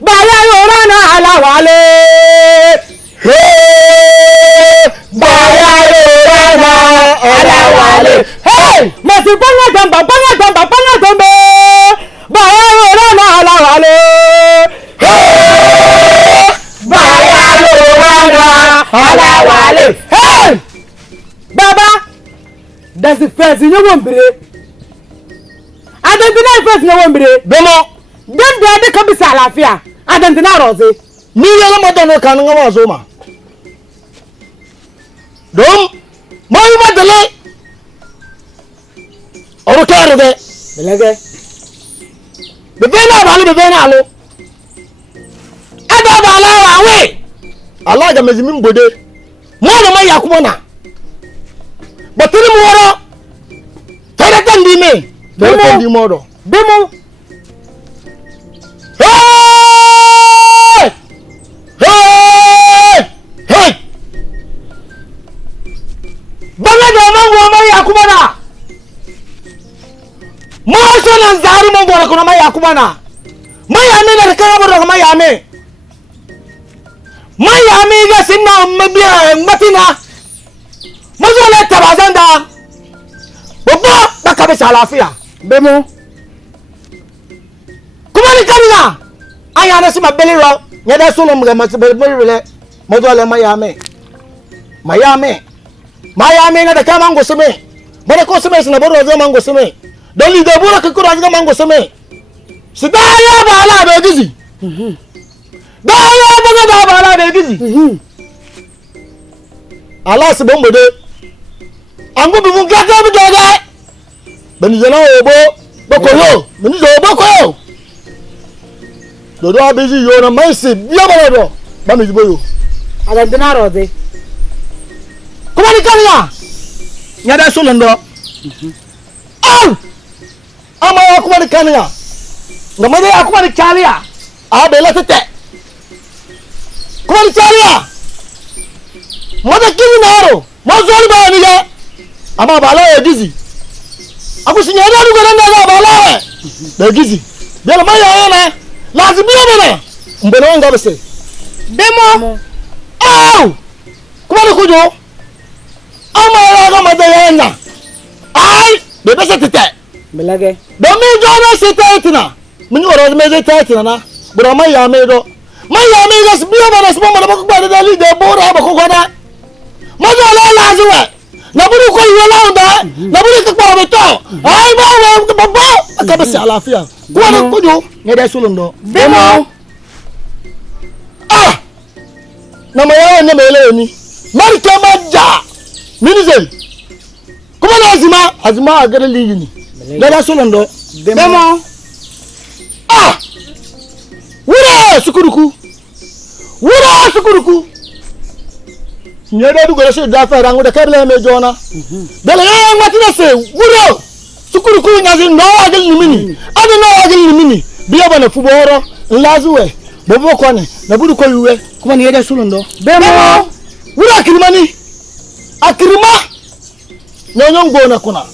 baya yorana ala wale. Hey, baya yorana ala wale. Hey, masi banga damba, baya yorana ala wale. Hey, baya yorana ala wale. Hey, baba, that's the first in your one bre. Adantina first in your one bre. Bemo. Dem de ka bisa lafiya. Adantina roze. Ni yala madano kan ngawa zoma. Dom, mai madale. Oru kare de. Belage. Bebena balu bebena alo. Ada bala wawe. Allah ga mezimin bode. Mo da mai yakubo na. Batiri mu woro. Tada tandi me. Tada tandi modo. Demo. Hey! Hey! Hey! Banga da mango mai yakubo na. Mo so nan zari mango na kuna mai yakubo na. Mai ame na kan aburo mai ame. Mai ame ga sinna mabiya matina. Mazo le tabazanda. Baba baka be salafiya. Demo. Kuma ni kanina. Aya na sima beliro. Nyada solo mga masibele. Mazo le mayame. Mayame na da kama ngo seme. Bada ko seme sina boro zo mango seme. Dali da bora ka kura ga mango seme. Sida ya ba ala be gizi. Da ya ba ala be gizi. Allah se bombo de. Angu bi mun gata bi doga. Bani jana obo bokoyo. Bani zo bokoyo. Dodo abiji yo na maisi biya bala do. Ba mi ziboyo. Adantina roze. Kuma ni kanya. Nyada sulundo. Ama ya kuma ni kanya. Ngamade ya kuma ni chalia. Bela tete. Kuma ni chalia. Mada kini naro. Mazori ba ni ya. Ama bala ya gizi. Aku sinyada du gana na bala. Da gizi. Bela maya yana. Lazimi yana. Mbona wanga bese. Demo. Kuma ni kujo. Ama ya ga madayana. Ai, bebe se tete. Belage. Domi jona se tetina. Mini woro me se tetina na. Bro maya me do. Maya me ga sbiya ba resmo ma ba ko ba da li de bora ba ko goda. Mazo la lazwe. Na buru ko yela onda. Na buru ko ba beto. Ai ba ba ka ba se alafia. Ko na kujo ngede sulundo. Demo. Na maya ne mele ni. Mari ke maja. Minizeli. Kuma na azima agare ligini. Dada sulundo. Demo. Wura sukuruku. Nyede du gore se da fa rangu da kable me jona. Dele ya ngati na se wura sukuruku nyazi no agil ni mini. Ani no agil ni mini. Biya bana fuboro lazuwe. Bobo kone na buru ko yuwe kuma ni yede sulundo. Demo. Wura kirimani. Akirima. Nyonyon gona kuna.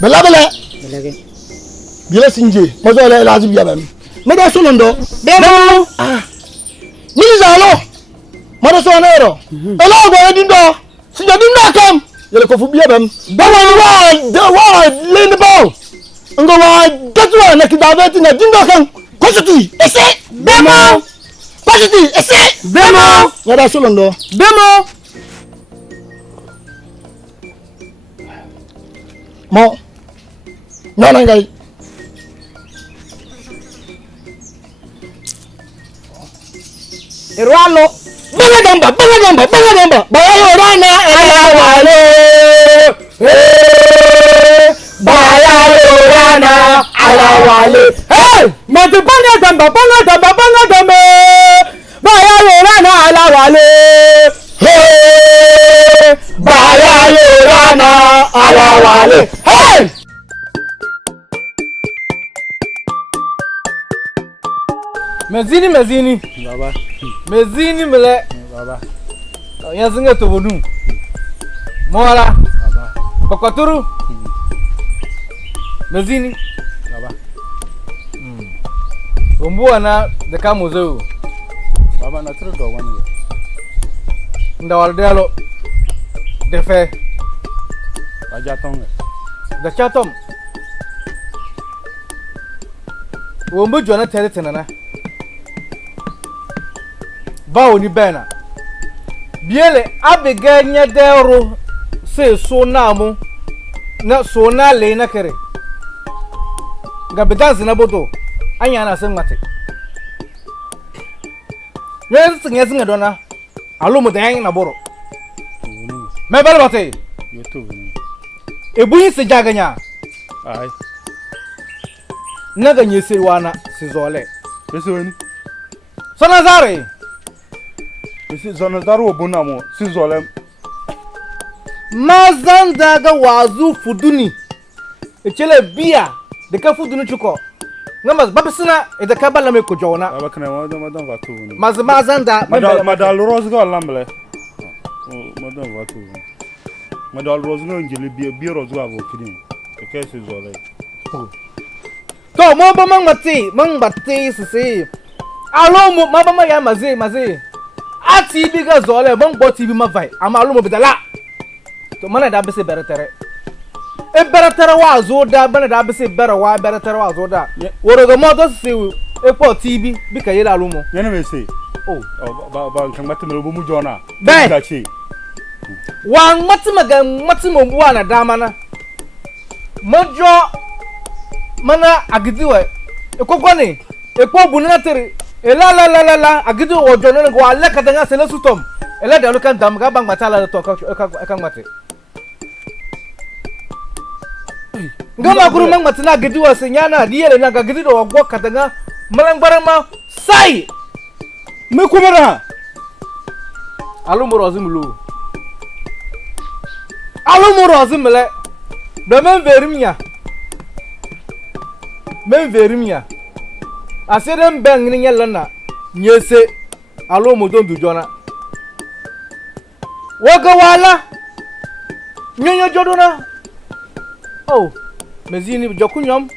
Belabele. Belage. Bila sinje. Mazo le lazim biya bam. Meda sulundo. Demo. Ni zalo. Mada so nero. Ela go edindo. Sinje dindo kam. Yele ko fu biya bam. Bawa wa lean ball. Ngo wa datwa na kidabeti na dindo kam. Kositi. Ese. Demo. Kositi. Ese. Demo. Meda sulundo. Demo. Mo. Nona ngai. Irwalo. Banga damba. Baya rana ala wale. Baya rana ala wale. Hey! Mati banga damba. Baya rana ala wale. Baya rana ala wale. Hey! Mezini. Baba. Mezini mele. Baba. Yazinga tobonu. Moala. Baba. Pakoturu. Mezini. Baba. Umbuwa na deka muzo. Baba na tro do wani. Ndawal dialo. Defe. Aja tonga. Da chatom. Wombu jona tere tenana. Bawo ni bena. Biele abega nya dero se so na mu na so na le na kere. Ga bedansi na boto anya na se ngate. Yes nga dona. Alo mo dan na boro. Me bele bate. YouTube ni. Ebuyi se jaganya. Ai. Naga nyese wana sizole. Pese wani. Sana zare. Pese zona daru obuna mo sizole. Mazan daga wazu fuduni. Echele bia de ka fuduni chuko. Ngamba babisina e de ka bala me ko jona. Baba kana madam va tu ni. Mazan da Madal rose go lamble. Madam va tu. Madal rose go njeli bi rose go avo kidin. Ke sizole. To mo ba mang bati sisi. Alo mo ma ba ma ya maze. Ati bi ga zole bon bo ti bi ma vai. Ama alo mo bidala. To mana da bese beretere. E beretere wa zo da bana da bese berewa beretere wa zo da. Woro go mo do sisi e po ti bi ka yela alo mo. Yana me say. Oh, Ba kan mata me mu jona. Be. Ga ce. Wa mati mo buwa na dama na. Mojo mana agidiwe ekokoni ekpo bunina tere la agidi ojo no go ale kadanga sele sutom ele de lokan dam ga bang matala to ka mate ngama guru mang matina agidi wa senyana diele na agidi do go kadanga malang barama sai me kumara alumuro azimle do men verimya asedem bang ni nyelana nyese alo mo don dujona woga wala nyonyo jodona oh mezini jokunyom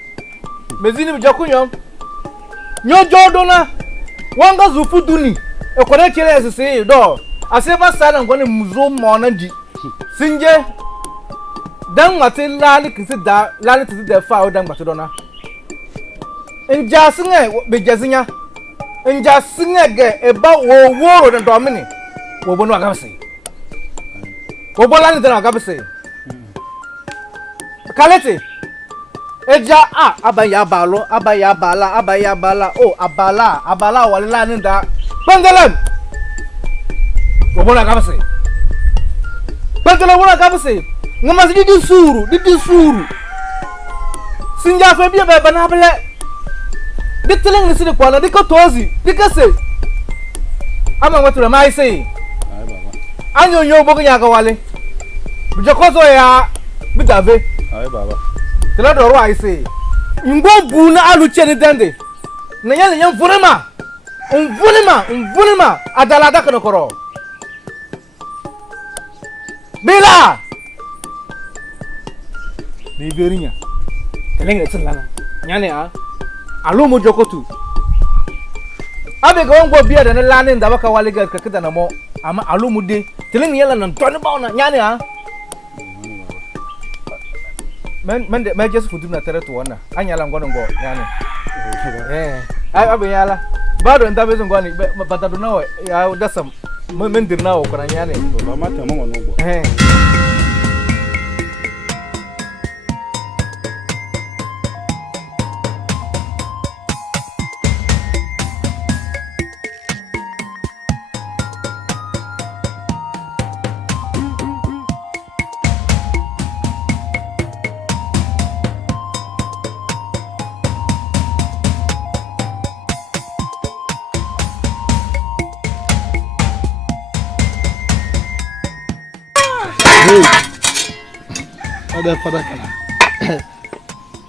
nyo jodona wanga zufuduni e kone kire esese do aseba sana ngone muzo mona di sinje dan mate lali kisi da fa o dan mate dona Nja singe bejazinya nja singe ge eba wo woro de domini wo bonu agabse wo bolani de agabse kalete eja abaya bala o abala walila ni da pandalam wo bonu agabse ngama didi suru sinja fe bia ba na bele Diteleng ni sini kwa na diko tozi dikase ama watu mai sei Ai baba. Anyo nyo bogo nya ka wale bijokozo ya bidave Ai baba. tela do ro ai sei ngo bu na alu cheni dende na yale nyam vunima adala da kana koro bila ni berinya teleng tselana nyane Alumu jokotu abe go ngo biya da na lanin da baka wali ga kakida na mo amma alumu de tilin yalla nan ton bauna nyane men just fudu na tare to wannan anya lan gonon go nyane abe yala bado nda bezon gwani batadu nawo ya dasam men dirnawo kana nyane Ba mata mo no go. Ada pada kana.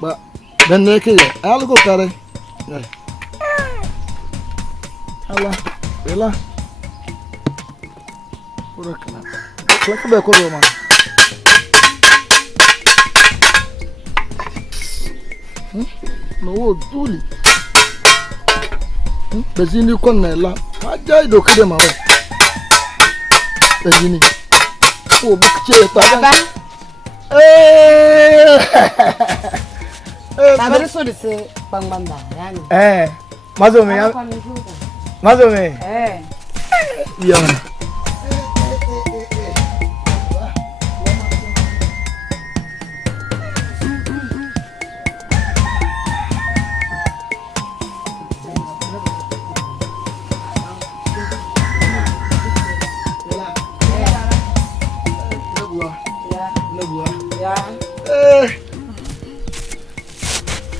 Ba dan ne ke ya algo kare. Allah. Ela. Ora kana. Klaka be ko do man. No wo duli. Bezini kon na la. Aja do kede ma we. Bezini. O bukche ta. Baba. Baba de so de se bangbamba yani. Mazo me ya. Mazo me. Ya.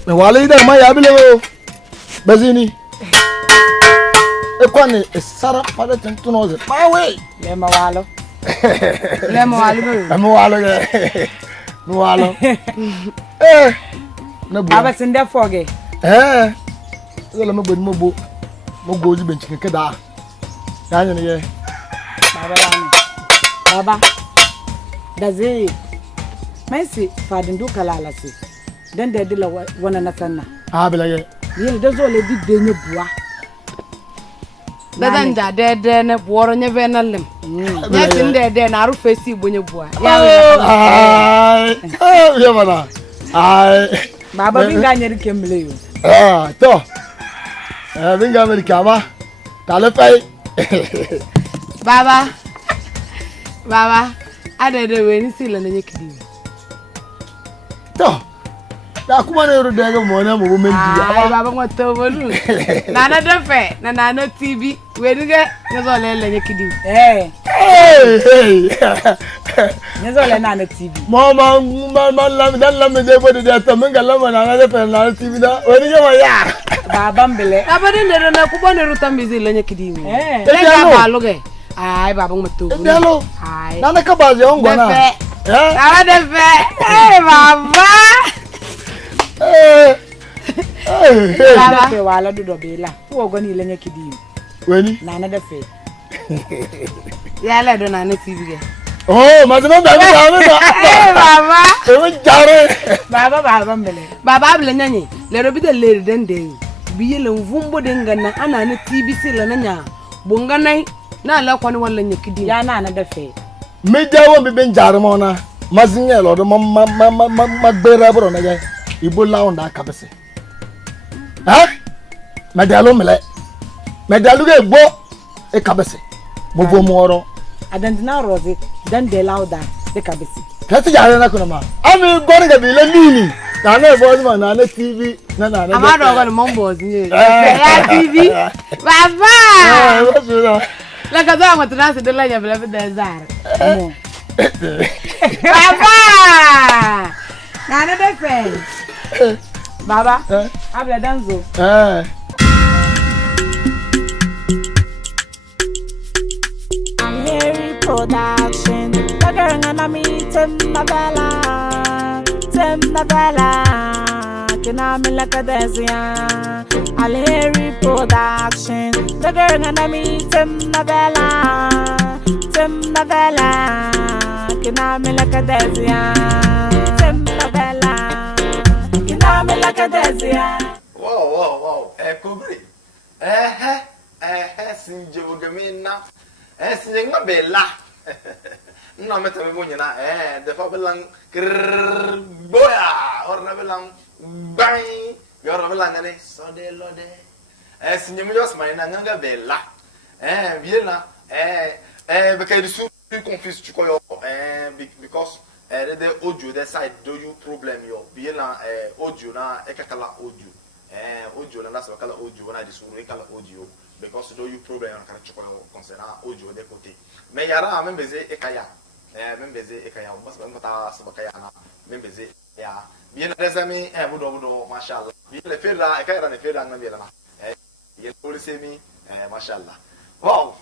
Me wale ida ma ya bile o. Bazini. E kwani sara pada tentuno ze. Ma we. Le mawalo. Le mawalo. Le mawalo ge. Mawalo. Na bu. Aba sinde foge. Zala mo bodi mo bo. Mo goji benchi ke da. Ya nya ne ye. Baba yani. Baba. Dazi. Messi fadin duka lalasi. Dan da dila wana na sanna. Bila ye. Yele da zo le bidde nye bua. Dadan da de ne boro nye venalem. Nya tin de na ru fesi bo nye bua. Ya bana. Baba binga nyeri kemle yo. To. Binga Amerika ma. Tale pai. Baba. Ada de weni sila na nyekidi. To. Da kuma ne ru daga mo na mo mendi baba ngoto bolu nana defe na nana tv weni ga nzo le nyekidi nzo le nana tv mama lam dan lam de bodi da to menga lam na defe na tv da weni ga ma ya baba mbele baba de na ku bone ru tambizi le nyekidi le ga ba loge baba ngoto bolu nana ka ba je ngwa na nana defe baba Baba fe wala du dobela. Wo goni lenye kidi. Weni? Nana da fe. Yala do nana TV ge. Oh, mazama ba ba. Baba. E jare. Baba mbele. Baba bele nyanyi. Le robi de le den de. Biye le mvumbo de ngana ana na TV si le nanya. Bongana na la kwani wala lenye kidi. Ya nana da fe. Me jawo bi ben jare mo na. Mazinye lo do ma gbera bro na ga. Ibo lawo nda kabese. Medalu mele. Medalu ge gbo e kabese. Mo bo mo oro. Adandina rozi dan de lawo da de kabese. Kati jare na kuna ma. Ami gori ga bi le nini. Na na voice man na TV na. Amado go mo mbozi ni. Ya TV. Baba. La kaza mo tunasi de la nya bela de zar. Baba. Nana de fe. Baba, habla danzo. I'm Harry Production. The girl and I meet Tim Nabella. Kina me like a desia. I'm Harry Production. The girl and I meet Tim Nabella. Kina me like a desia. Tim Nabella. Me like a desire. Wow. Kobri. Sinje bogamina. Sinje ngabela. No meta me bunyana. De fa belang boya. Or na belang bang. Yor belang ngane so de lode. Sinje mo jos mai na ngabela. Biena. Because su confused tu koyo. Because the audio that side do you problem yo be na audio na ekakala audio audio na so kala audio na disu ekala audio because do you problem na kala chukwa concern audio de côté mais yara membeze ekaya membeze ekaya mbas mbata sabakaya na membeze ya bien les amis budo mashallah bien le fera ekaya na fera na bien na ye polisemi mashallah wow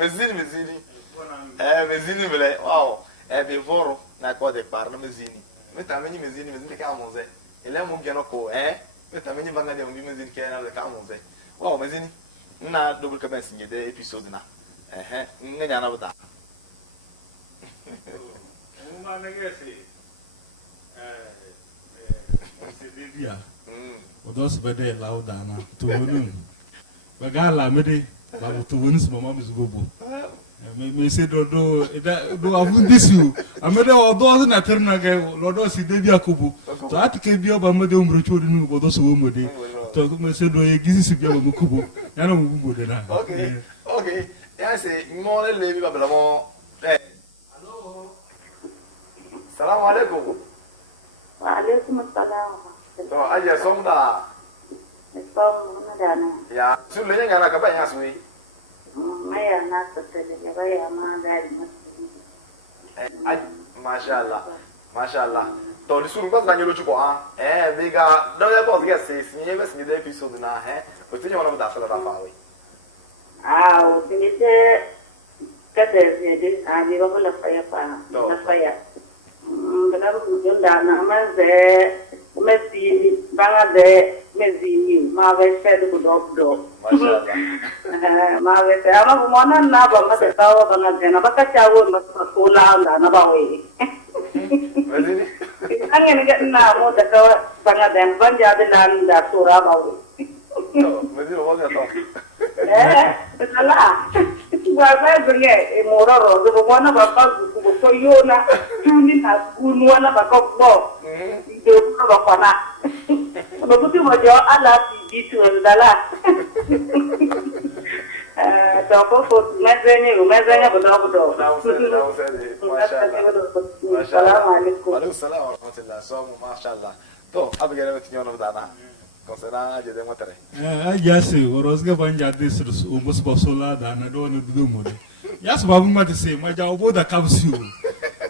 mezini bele wow bevoro na ko de par na mezini meta meni mezini ka monze ele mo geno ko meta meni banga de mezini ke na le ka monze wow mezini na double commence nye de episode na nganya na buta uma negese se devia odos bede lauda na to wonu bagala mede babu to wonu mama mizgobo me se do avun disu amede odos na terna ge odos devia kubu to atike bi oba mede umro chodi nu odos wo mode to me se do ye gizi si bi oba kubu yana mu mode na okay ya se mo le bi babla mo hello assalamu alaikum wa alaikum assalam to aje somda ya sulle nya na ka ba ya suwi maya na tsatele ya ba ya ma da masha Allah to li suru ba nyolo chuko biga do ya ko get se sinye be sinye de episode na o tinye wona da sala fa we o tinye kete ne de ani ba la fa ya pa na fa ya daga ku jonda na ma ze mesi banga de mezi ma ve se do do ma ve se ama mona na ba ma se tawo banga de na ba ka chawo ma ko la na ba we mezi angin ga na mo da ka banga de banja de lan da tura ba we mezi ro ga to la ba ba bringe e moro ro do mo na ba ba ko yo na ni na ku no na ba ko bo de ko ba ko na no puti mo jo ala ti tu dala to ko mezenye bo do assalamu alaikum wa alaikum salam wa rahmatullah so mashallah to abigere tinyo no dana concernant je de motere ajase orosge banja desrs o musba sola da na do na dudu mo yas babu mate se maja oboda kapsu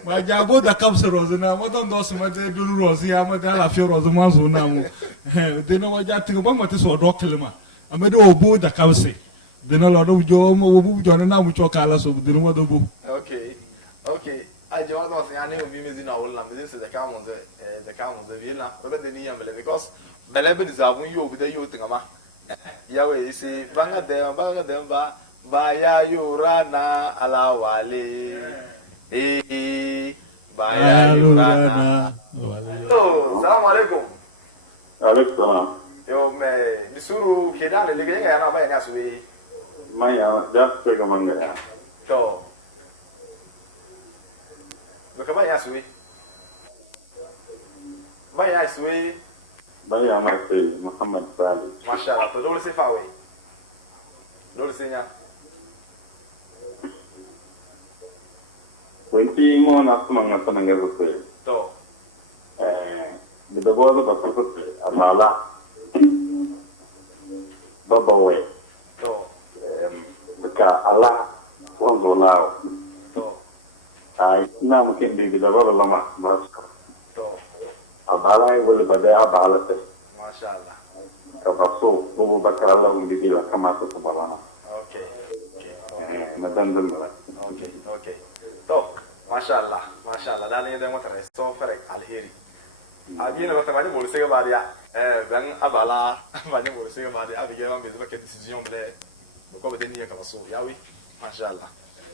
maja oboda kapsu rozna mo don dos ma de dulu rozi ya ma da la fi rozi ma zo na mo de no maja tigo ba mate so do kelma amede oboda kapse de no lo do jo mo obu jo na mu chokala so de no do bu okay aje wa do se ani o mi mezi na wala mezi se de ka mo ze viena o de ni yamle because belebe disavun yo bude yo tingama yawe isi banga de ba ya yurana ala wale ba ya yurana oh assalamu alaikum alaikum yo me disuru kedale lege ya na ba ya suwe maya just pega manga ya to bakaba ya suwe ba ya suwe Baya Marseille, Muhammad Salih. Mashallah, to dole se fa we. Dole se nya. Wenti mo na suma ngata nanga rupe. To. Di bebo ba rupe asala. Baba we. To. Ka ala wanzo lao. To. Ai na mungkin di bebo lama mas. Abala wala bada abala te mashallah kabaso bobo bakara Allah ngi dila kama to balana okay madan okay to mashallah dani de motare so ferek alheri abina mata mani bolu sega badia ben abala mani bolu sega badia abige ma bezo ke decision ble ko be deni kabaso yawi mashallah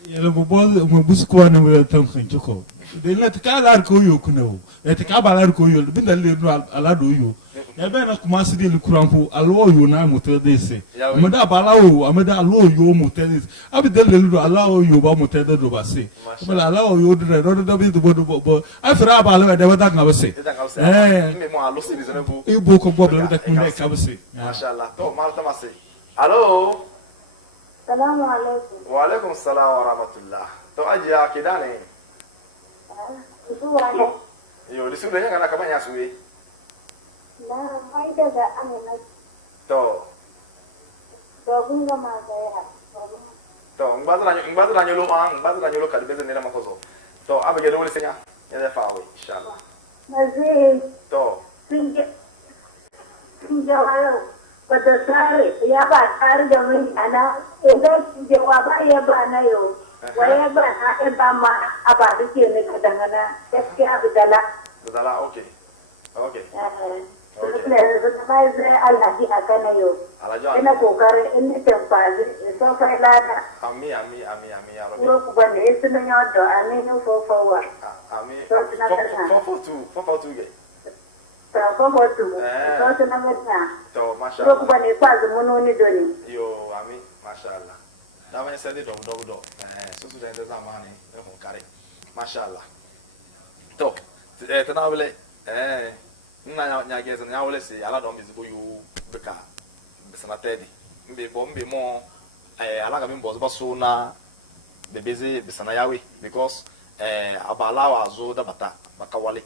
yele mo bus ko na mo tan kan joko de na ta la ko yo kuno e ta ba la ko yo bi dal le no ala do yo ya be na kuma si de le kuranfo alo yo na mo te de se mo da ba la o ameda alo yo mo te de abi de le do ala o yo ba mo te de do ba se mo la ala o yo de do bi do bo afra ba la de wada nga ba se me mo alo si bizana bu e bo ko bo da ku ne ka ba se mashallah to malta ma se allo assalamu alaikum wa alaikum assalam wa rahmatullah to ajiya kidane yo lisu da yanga na kama ya suwe na mai daga amina to bunga ma ga ya to ngbaza na nyolo kadi beze nena makozo to abege dole senya ya da fawe inshallah mazi to sinja wala pada sare ya ba sare da mun ana idan sinja wa ba ya ba na yo waya ba na ba ma aba dake ne kadangana gaskiya bidala okay Alhaji Akanayo. Ina kokarin in ni tamfazi so fa lada. Ami ya rabbi. Ko ku bane isinin yodo aminu fofowa. Ami. So tuna kana. 442 ge. Ta fofotu. So tuna mena. To mashallah. Ko ku bane kwazi mununi doni. Yo ami mashallah. Da wani sai do so su da zamani ne ko kare. Mashallah. To tanawele nna nya geze nya wole si ala do mbizibo yu beka bisana tedi mbe mo ala ga mbo zo baso na bebeze bisana yawe because abala wazo da bata bakawale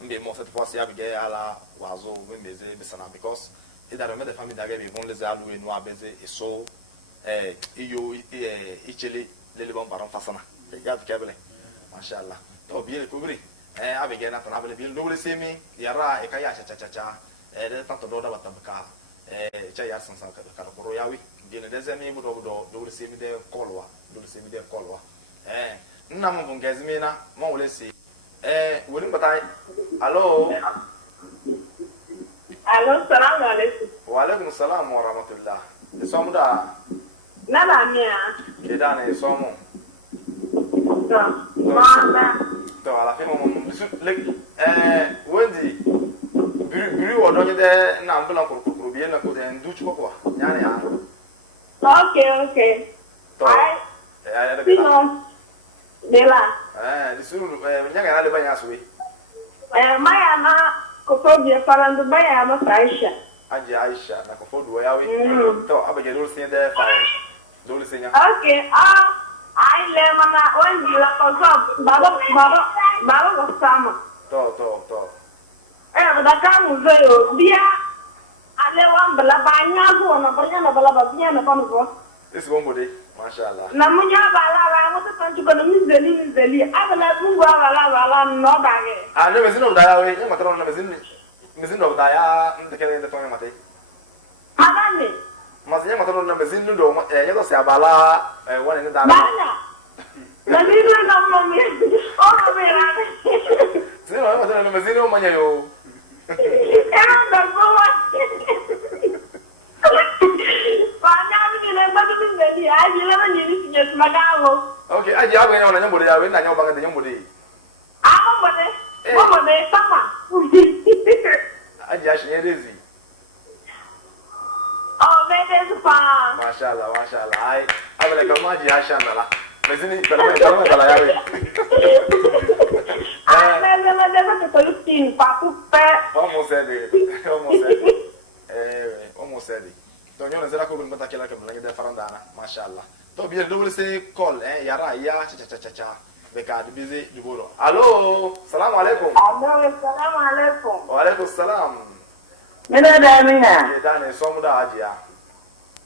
mbe mo set force ya bige ala wazo mbeze bisana because idara me the family da ga be bon leze alu enu abeze eso iyo ichele lele bon baron fasana ya bikabele mashallah to biye ko bri abege na tana bele bil dole semi yara e kaya cha de tanto do da batabka cha yar sansan ka ko yawi dine de zemi mu do dole semi de kolwa nna mo bungezmi na mo wole si wori batai allo Assalamu alaikum. Wa alaikum salam wa rahmatullah somu da Na la mia. ke da ne somu to ala fe mo wendi biri wodonye de na ambula kurukuru bi na ko de ndu chuko kwa yani ya Okay. to Ai. Sino. Dela. Disuru nyanga na le banya suwe Maya na ko so bi farandu baya ma Aisha. Aisha na ko fodu yawe to abaje dole sin de fa dole sin ya Okay. Ai le mana wendi la ko so baba ko sama. To Da kamu zeo dia ale wambala banya ko na bala babnya na kono ko. isi bombo de mashallah Na munya bala mo to tanju ko mizeli abala mungu bala no dage. ne mezino da yawe ne mataro na mezino da ya ndekele de tonga mate Magane. maznya mataro na mezino do nyedo se abala wona ne da Bana. Na bidu na mami. O mera. sino mataro na mezino manya yo Era da boa. Bana mi le badu mizeli aji le mani ni sinye magawo. okay aji abu nya na nyambo yawe na nyambo banga de nyambo de Mo de papa. aji ashinye rezi Oh, bebe pa. mashallah ai abale kama aji ashanala mezini bala yawe Deve ter papo pé. Vamos sério. Vamos sério. Então, eu não sei como botar aquela que me lembra farandana, mashallah. Então, bien double se call, yara ya cha. Beka busy du boro. Allo, salam alaikum. Allo, salam alaikum. Wa alaikum salam. Mina da mina. Ke dane so mu da ajiya.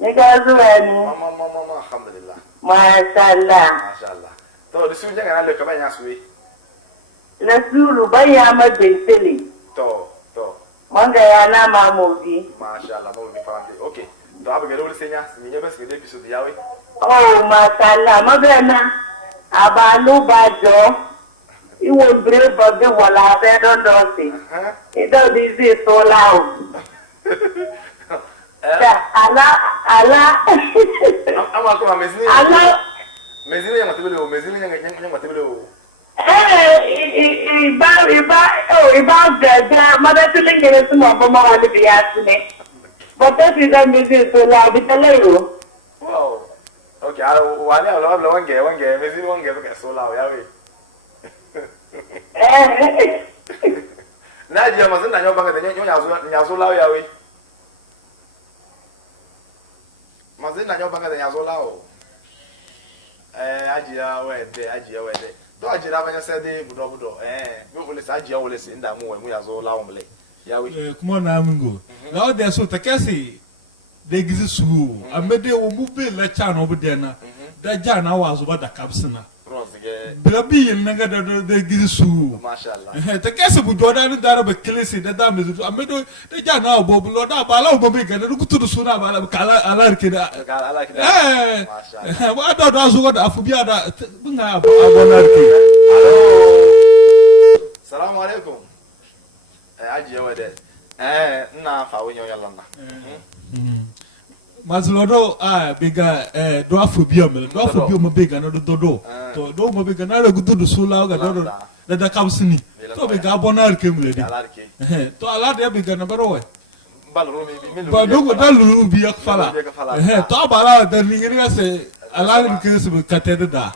Ni ga zuwa ni. Mama alhamdulillah. Mashallah. To, disu nyanga na le ka banya suwe. Rasulu baya ma bentele. To. Manga ya na mamobi. Mashallah, no bi farande. Okay. To abiga double senya, ni nyebe se de episode yawe. Oh, mashallah. Magana. Abalu bajo. Iwo bre bode wala be don do si. Ido busy so loud. Ala. Ama ko mezini. Ala. Mezini yang matebele o. Iba gaga mother to link it to my mama want to be asking. But that is a music so loud with the lady. Wow. Okay, I love one game, maybe one game so loud, yawe. Nadia mazina nyoba ngade nyazo lawo yawe. Mazina nyoba ngade nyazo lawo. Ajia wede. Do ajira banya sede budo. We wole sa ajia wole se nda mu we yazo lawo mle. Yawe. Kuma na mungo. Now there so takesi de gizi su. Amede o mu be la cha no bu de na. Da ja na wa zo ba da kapsina. Brabi nanga de gizi su. Mashallah. Takesi bu joda ni dara be klesi da mezu. Amedo de ja na bo bu lo da ba la o bo be ga de ku tu su na ba la kala alarke da. Mashallah. Wa da zo da afu biya da bunga abonarke. Assalamu alaikum. Ajia wede. na fa wo nyo yalla na Mazlodo bega do afobia mele do afobia mo bega na do to do mo bega na go do sula ga do da kamsini to bega abonar ke mele to ala de bega na baro we ba do go da lulu bi akfala to bala da ni ngi se ala ke se katede da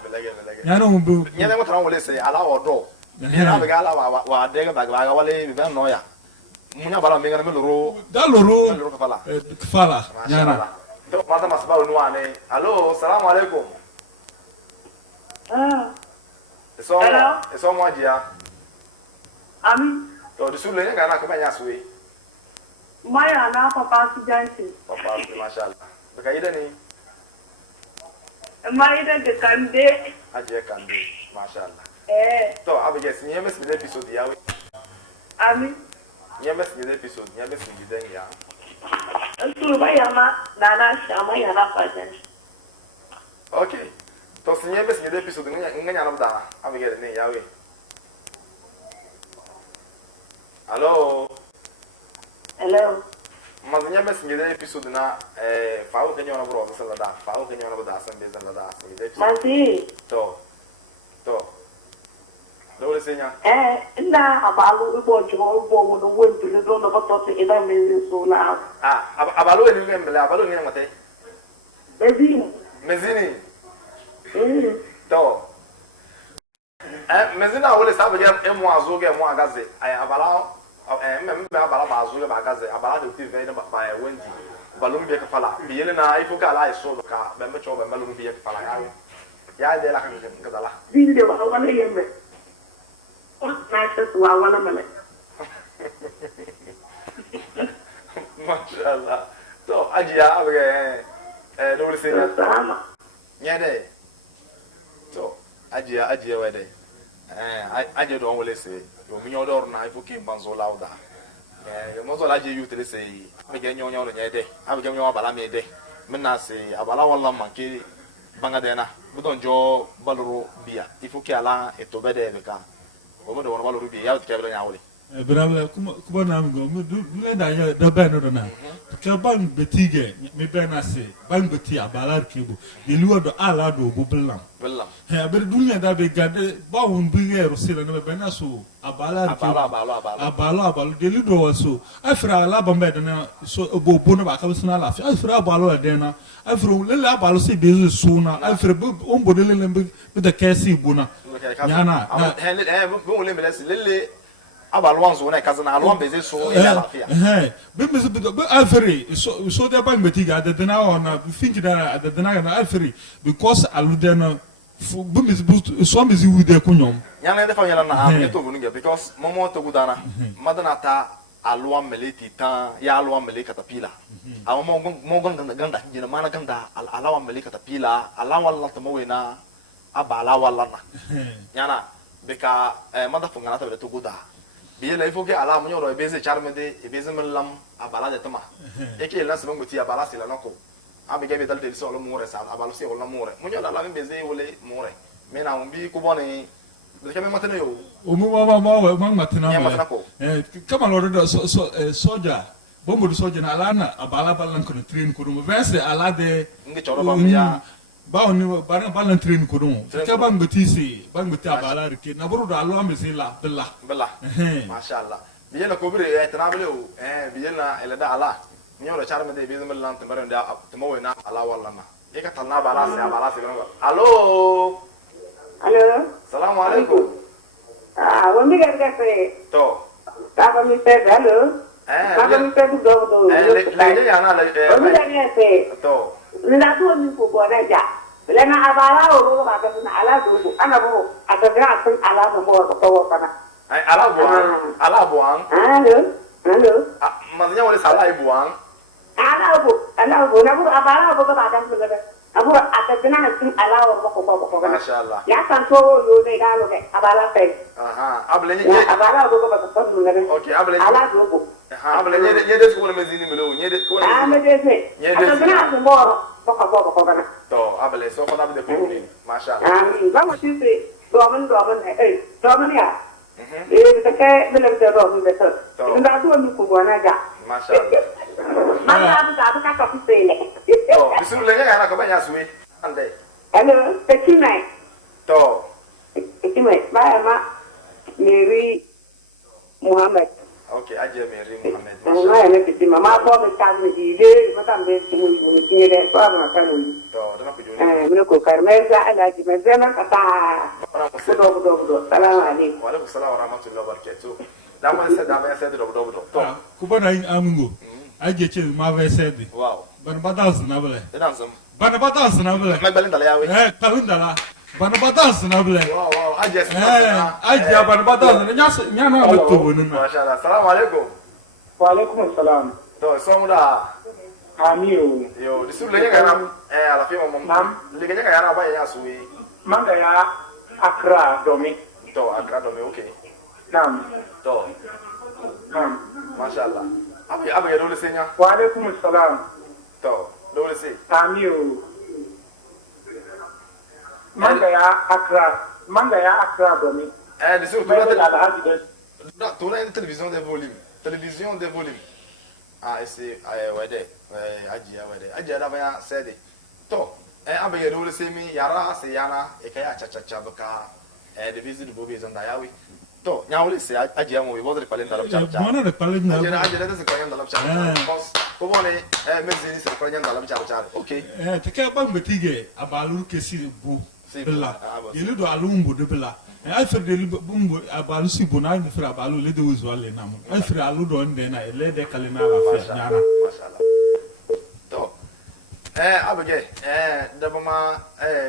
nyano mo nyane mo tran wole se ala odo ni na bega ala wa de ga baga wale bi ben noya munya bala me ga me loro da loro kfala nyana to mata masbaru nuane allo salamu alaikum eso mo ajia Ami, to disule nga na ko banya suwe maya na papa sujanti. papa mashallah baka ida ni Maya de kande. ajia kandi mashallah to abige si nyemes mi episode yawe Ami, nyemes mi episode nyemes mi den ya tu maya ma nana shama ya na fajan. okay to si nyemes mi episode nganya na bda abige ni yawe allo Hello. Mazinha bes ngide episode na fao kenyo na bro sala da fao kenyo na bda san bezan da ngide Masi. to dole senya Ina abalu ibo jo bo wo no went to the don of to ida me so na. Abalu ni ngembele abalu ni ngate mezini to mezina wole sabe ya emu azoge emu agaze ay abala me abala bazoge bagaze abala de tv na ba wendi balum bi ka fala bi yele na ifu ka la iso ka be me cho be malum bi ka fala ya de la kan dala Binde wa wala yembe. Na se wa wala male. Mashallah to ajiya abege dole senya Sama. nyede to ajiya wede aje don wole se yo mi nyodor na ifu ke banzo lauda mo zo laje yu tele se me ge nyonya lo nyede abi ge nyonya bala me de menna se abala wala manke banga dena budon jo baluru biya ifu ke ala eto bede be ka o mo do wona baluru biya ya ke be nya wole Bravo, kuma na go me du da ya da ba no na ka bang betige me be na se bang beti abalar kibu ilu do ala do bo blam he ber dunya da be gade ba won bi ngero sila no be na so abalar kibu abalo de lu do so afra ala ba me de na so bo bo no ba ka suna la afra abalo de na afra le abalo se be so na afra on bo de le be de kesi bu na nyana na he bo le me le abalwan zo na kaza na alwan beze so ya lafia be alferi so de bang betiga de na ona think that the na alferi because aludena be me so me zi de kunyom yana de fa yala na ha to bunu ge because momo to gudana madana ta alwan meleti ta ya alwan meleka tapila awu mo ganda jina mana ganda alwan meleka tapila alwan la to mowena abala wala na yana beka mada fungana ta to guda biela il faut que ala munyo ro ebeze charmede ebeze melam abala de tama eke la sebe ngoti abala sila nako abige be dal de so lo mure sa abalo se wala mure munyo la beze wole mure me na umbi ku bone de kame matene yo o mu ma matena kama lo do soja bombo do soja na ala na abala balan ko train ko mo verse ala de ngi choro bambia ba oni balan train ko dum ke bang betisi bang beti abala rike na buru do alo amesi la bella mashallah biela ko bire ya tanabele o biela ele da ala nyo lo charme de biela melan tamare nda tamo wena ala wala na e ka talna bala se allo assalamu alaikum Wambi ga pe. to Papa mi pe allo. Papa mi pe do. le ya na Wambi ga pe. to Nda to mi ko bo na ja. Lena abala o ba ka na ala do ana bo atagra sun ala no mo ko kana. Ai ala buang. Hello. Maksudnya wale salah buang. Ala bo na bo abala bo ka ba dan lu abu atagra sun ala o ko kana. Masyaallah. Ya san to yo de ga lo ke abala pe. Abale abala bo ka ba ka lu ngare. Okay, abale. Ala do bo. Abale nyede ko na mezini melo nyede ko na. Nyede. Atagra sun bo ko kana. To abale so ko na be ko ni. Masyaallah. Vamos dizer, domen ya. Take the letter of the third. And I don't know one I got. Mashallah. My got a say. Oh, this is Lena Cabana sweet. And they. Hello, the tonight. To. It's my Mary Muhammad. Okay, I just made Muhammad. I met it in my mother can't be there, but I'm basing with the farmer family. Look, Carmesa, and I did my Zema Kata. Salam Ali. What was Salah Ramatu Lover too? That one said that I said it over. Kubana Amungo. I get you, Marvel said. Wow. Banabatas Nabele. The answer. Banabatas Nabele. My Belinda, Kalundala. Banabatas Nabele. Wow, I just. I have Banabatas and Yana to Mashallah. Salam alaikum. Walaikum salam. To, Somuda. Amiu. Yo, the Sulayana, la film, Mam, Ligana by Yasui. Mangaya Accra Domi. To, Academy, okay. Nam. To, Nam. Mashallah. I'm a little singer. Walaikum salam. To, don't say. Amiu. Mangaya Accra Domi. And the Sulayana. Tout la télévision des volumes. Télévision des volumes. Ah, c'est wede. Ajia wede. Ajia davaya said. To, abege dole se mi yara se yana e kaya chachacha baka the visit bobi is on dayawi. To, nyawle se ajia mo we bodre palen dalap chacha. One of the palen Ajia da se koyan dalap chacha. Because ko bone mezini se koyan dalap chacha. Okay. Te ka ba mbetige abalu kesi bu. Bella. Yelu do alumbu de bella. I feel the bumbo abalu si bona mi fra abalu le de uzwale namu. I feel alu do ndena le de kalina la fa nyara. Mashallah. To. Abege dabama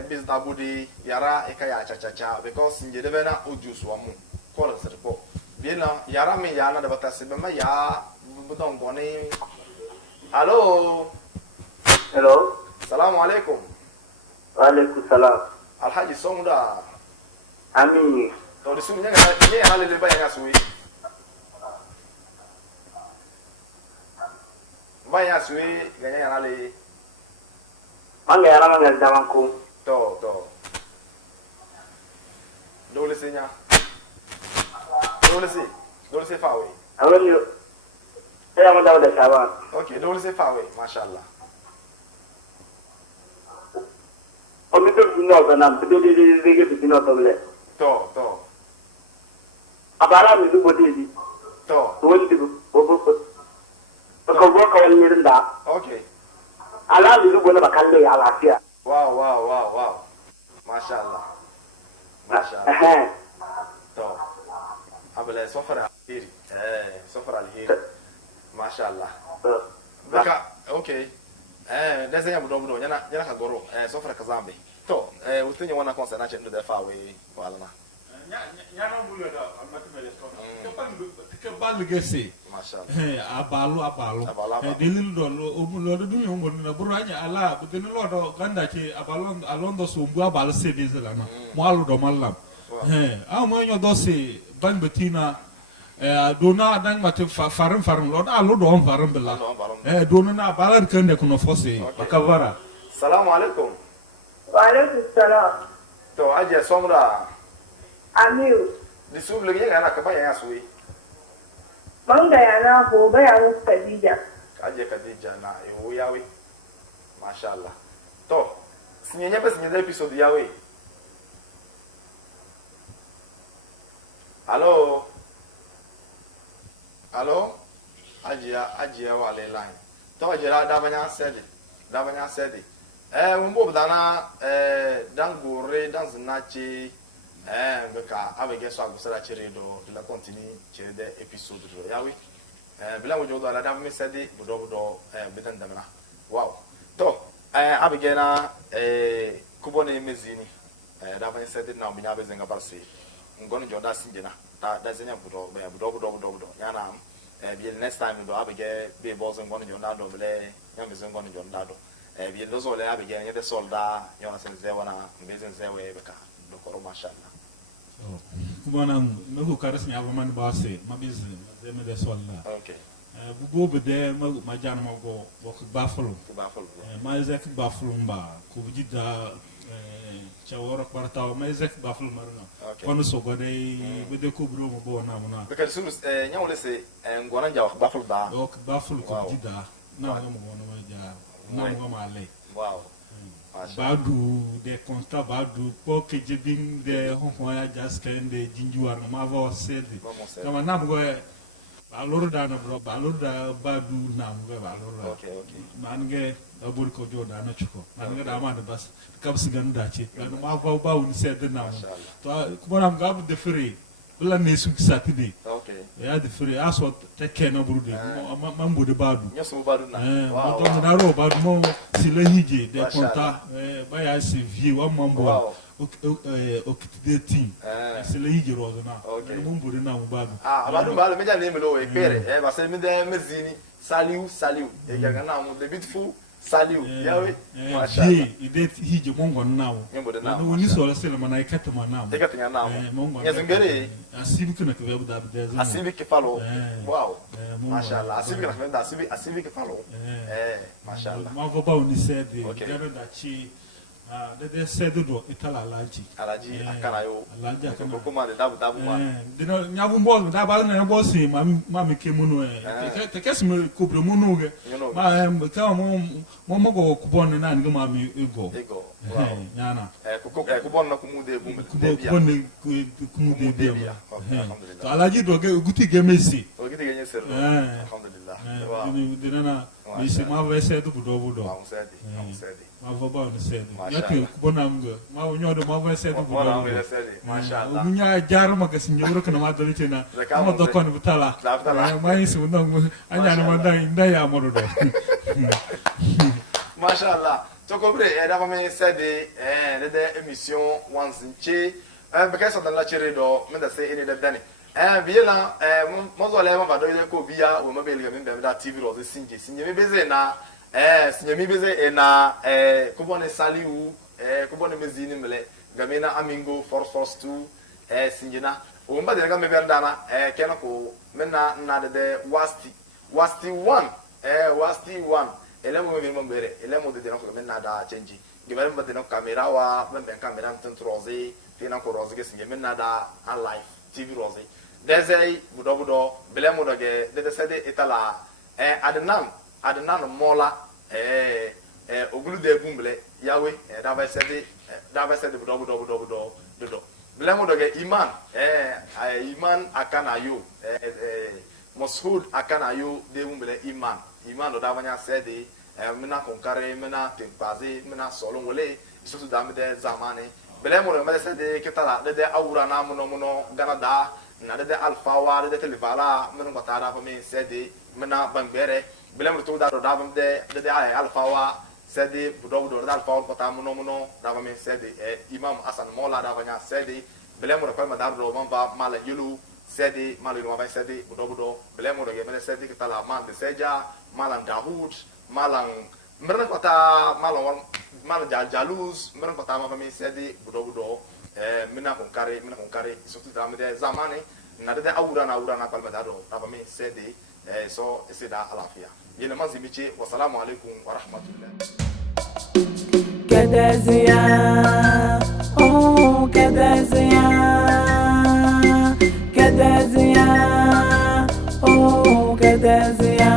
biz dabudi yara ekaya chachacha because nje devena ojus wa mu kola serpo. Biena yara me yana da batase bema ya budon goni. Hello. Hello. Assalamu alaikum. Wa alaikum salam. Alhaji Somuda. Ami. To the sunya ya halele ba ya suwi. Ba ya suwi ganya ya hale. Manga ya rama ngazamanku. To. Dole senya. Dole se fawe. Aweli. Ya mo dawda shaban. Okay, dole se fawe, mashallah. Omi to bino kana, de bino to le. To. Abara mi du bodidi. To. Woni du bobo. Ko bo ko ni rinda. Okay. Ala mi du bona bakalle ala afia. Wow. Mashallah. To. Abele sofara hiri. Sofara hiri. Mashallah. Baka okay. Deza ya budo nyana ka goro. Sofara kazambe. To, utenya wana konsa na chendo de fawe wala na. Nyana mulo da amatimele to. Ke balgese. Mashallah. Abalu. Delil do lo do dumi ngon na buranya ala budeni lo do ganda ke abalon alondo sumbu abal se bezela na. Mo alu do mallam. Mo nyo do se ban betina dona dan mate farin lo alu do on farin bella. Dona na balar kende kuno fose bakavara. Assalamu alaikum. Wa alaikum salam. To aje somra. Amiu. Disubule yega na kabaya ya suwi. Manga ya na ko ba ya mu Khadija. Aje Khadija na ewo yawe. Mashallah. To, sinyenye pe sinyenye episode yawe. Hello. Aje wa le line. To aje la dabanya sede. Umbo dana dangure dan zinachi beka abege so agusara chiredo de la continue chirede episode do yawe. Bila mo jodo ala dabame sede budo bedan damna. Wow. To abege na kubone mezini dabanye sede na obinya bezenga barse. Ngono joda sinjena da zenya budo yana be next time do abege be bozo ngono joda do bele nyameze ngono joda do bi lozo le abege nyede solda yona senze wana mbezen zewe beka do koro mashallah. Kubana nuko karas nya ba man ba se mabiz zeme de solda. Okay. Bugo bede ma jan mo go bok bafalo. Ma zek bafalo mba ko jida chawara kwartaw mais zek baful marna kono so gode be de ko bro mo bo na mo na be kal sulus nyawle se ngona jaw baful da ok baful ko dida na mo no ma ja na mo ma le wow badu de constat badu po ke jibin de honko ya jaskende jinjuar ma va sede kama na mo balor da na bro balor da badu na mo balor okay mange abur ko joda na chuko mange da ma da bas kabs ganda ce dan ma ko ba woni sede na mo to ko na ngab de free la ne su saturday okay ya de free aso te ke na buru de ma mbo de badu nyaso badu na wow to na ro badu mo sile hije de konta ba ya se vie wa mambo o kitide team sile hije ro na mo mbo de na mo badu badu badu me ja ne me lo e pere ba se me de mezini saliu e ga na mo the beautiful saliu yawe mashallah ide hije mongo nawo na woni so la sele mana ikata manawo ikata nawo mongo nyazungere asibi kuna kwa buda buda asibi ke falo wow mashallah asibi kana kwenda asibi ke falo mashallah ma go ba woni sede garo da chi de sede do itala alaji akanayo alaji akanayo ko ma de dabu ma dino nyabu mbo da ba na mbo si ma mi ke munu te kes me ko bre munu ge ma ka mo go kubon na ni ma mi ego yana kubon na kumude bumbe kubon kumude bia to alaji do ge guti ge mesi guti ge nyesero alhamdulillah dino na mi se ma va se do budo ma sede ma va ba no sede yake kubona mga ma wonyo do ma va se do budo mashallah munya jaru ma gasin yoro kana ma do na ma do kon butala ma yin su no anya no ma dai ya modo do mashallah to ko bre da ba me sede de émission wansinche be ka so dan la chere do me da se ene da dani biela mo zo le ma ba do ile ko bia wo ma be le me be da tv ro sinje me beze na sinje mi beze na ko bone saliu ko bone mezini mele gamena amingo force 2 sinje na o mba de ga me be ndana kena ko mena na de wasti 1 wasti 1 ele mo me mbere ele mo de na ko mena da change gibere mba de na camera wa mbe camera mtentroze fina ko roze ke sinje mena da an live tv roze desey budo bele mo doge de sede itala adenan mola ogulu de bumble yawe da ba sede budo bele mo doge iman iman akanayo moshud akanayo de bumble iman do da banya sede mina konkare mina tempaze mina solo wole isusu da me de zamane bele mo do sede kitala de awura na muno ganada na de alfa wa de televala men ko tara fa me sede mena bangbere bilem to da do da bam de ay alfa wa sede budo da alfa ko ta muno da fa me sede imam hasan mola da banya sede bilem ko ma da do man ba mala yulu sede mala no ba sede budo bilem ko ge me sede ki tala man de seja malan dahud malan merna ko ta malan jaluz merna ko ta ma fa me sede budo mina konkare surtout da me de zamane na de awura na palma da do ta me sede so sida alafia yele mazimiche wassalamu alaikum wa rahmatullah kadazia oh kadazia oh kadazia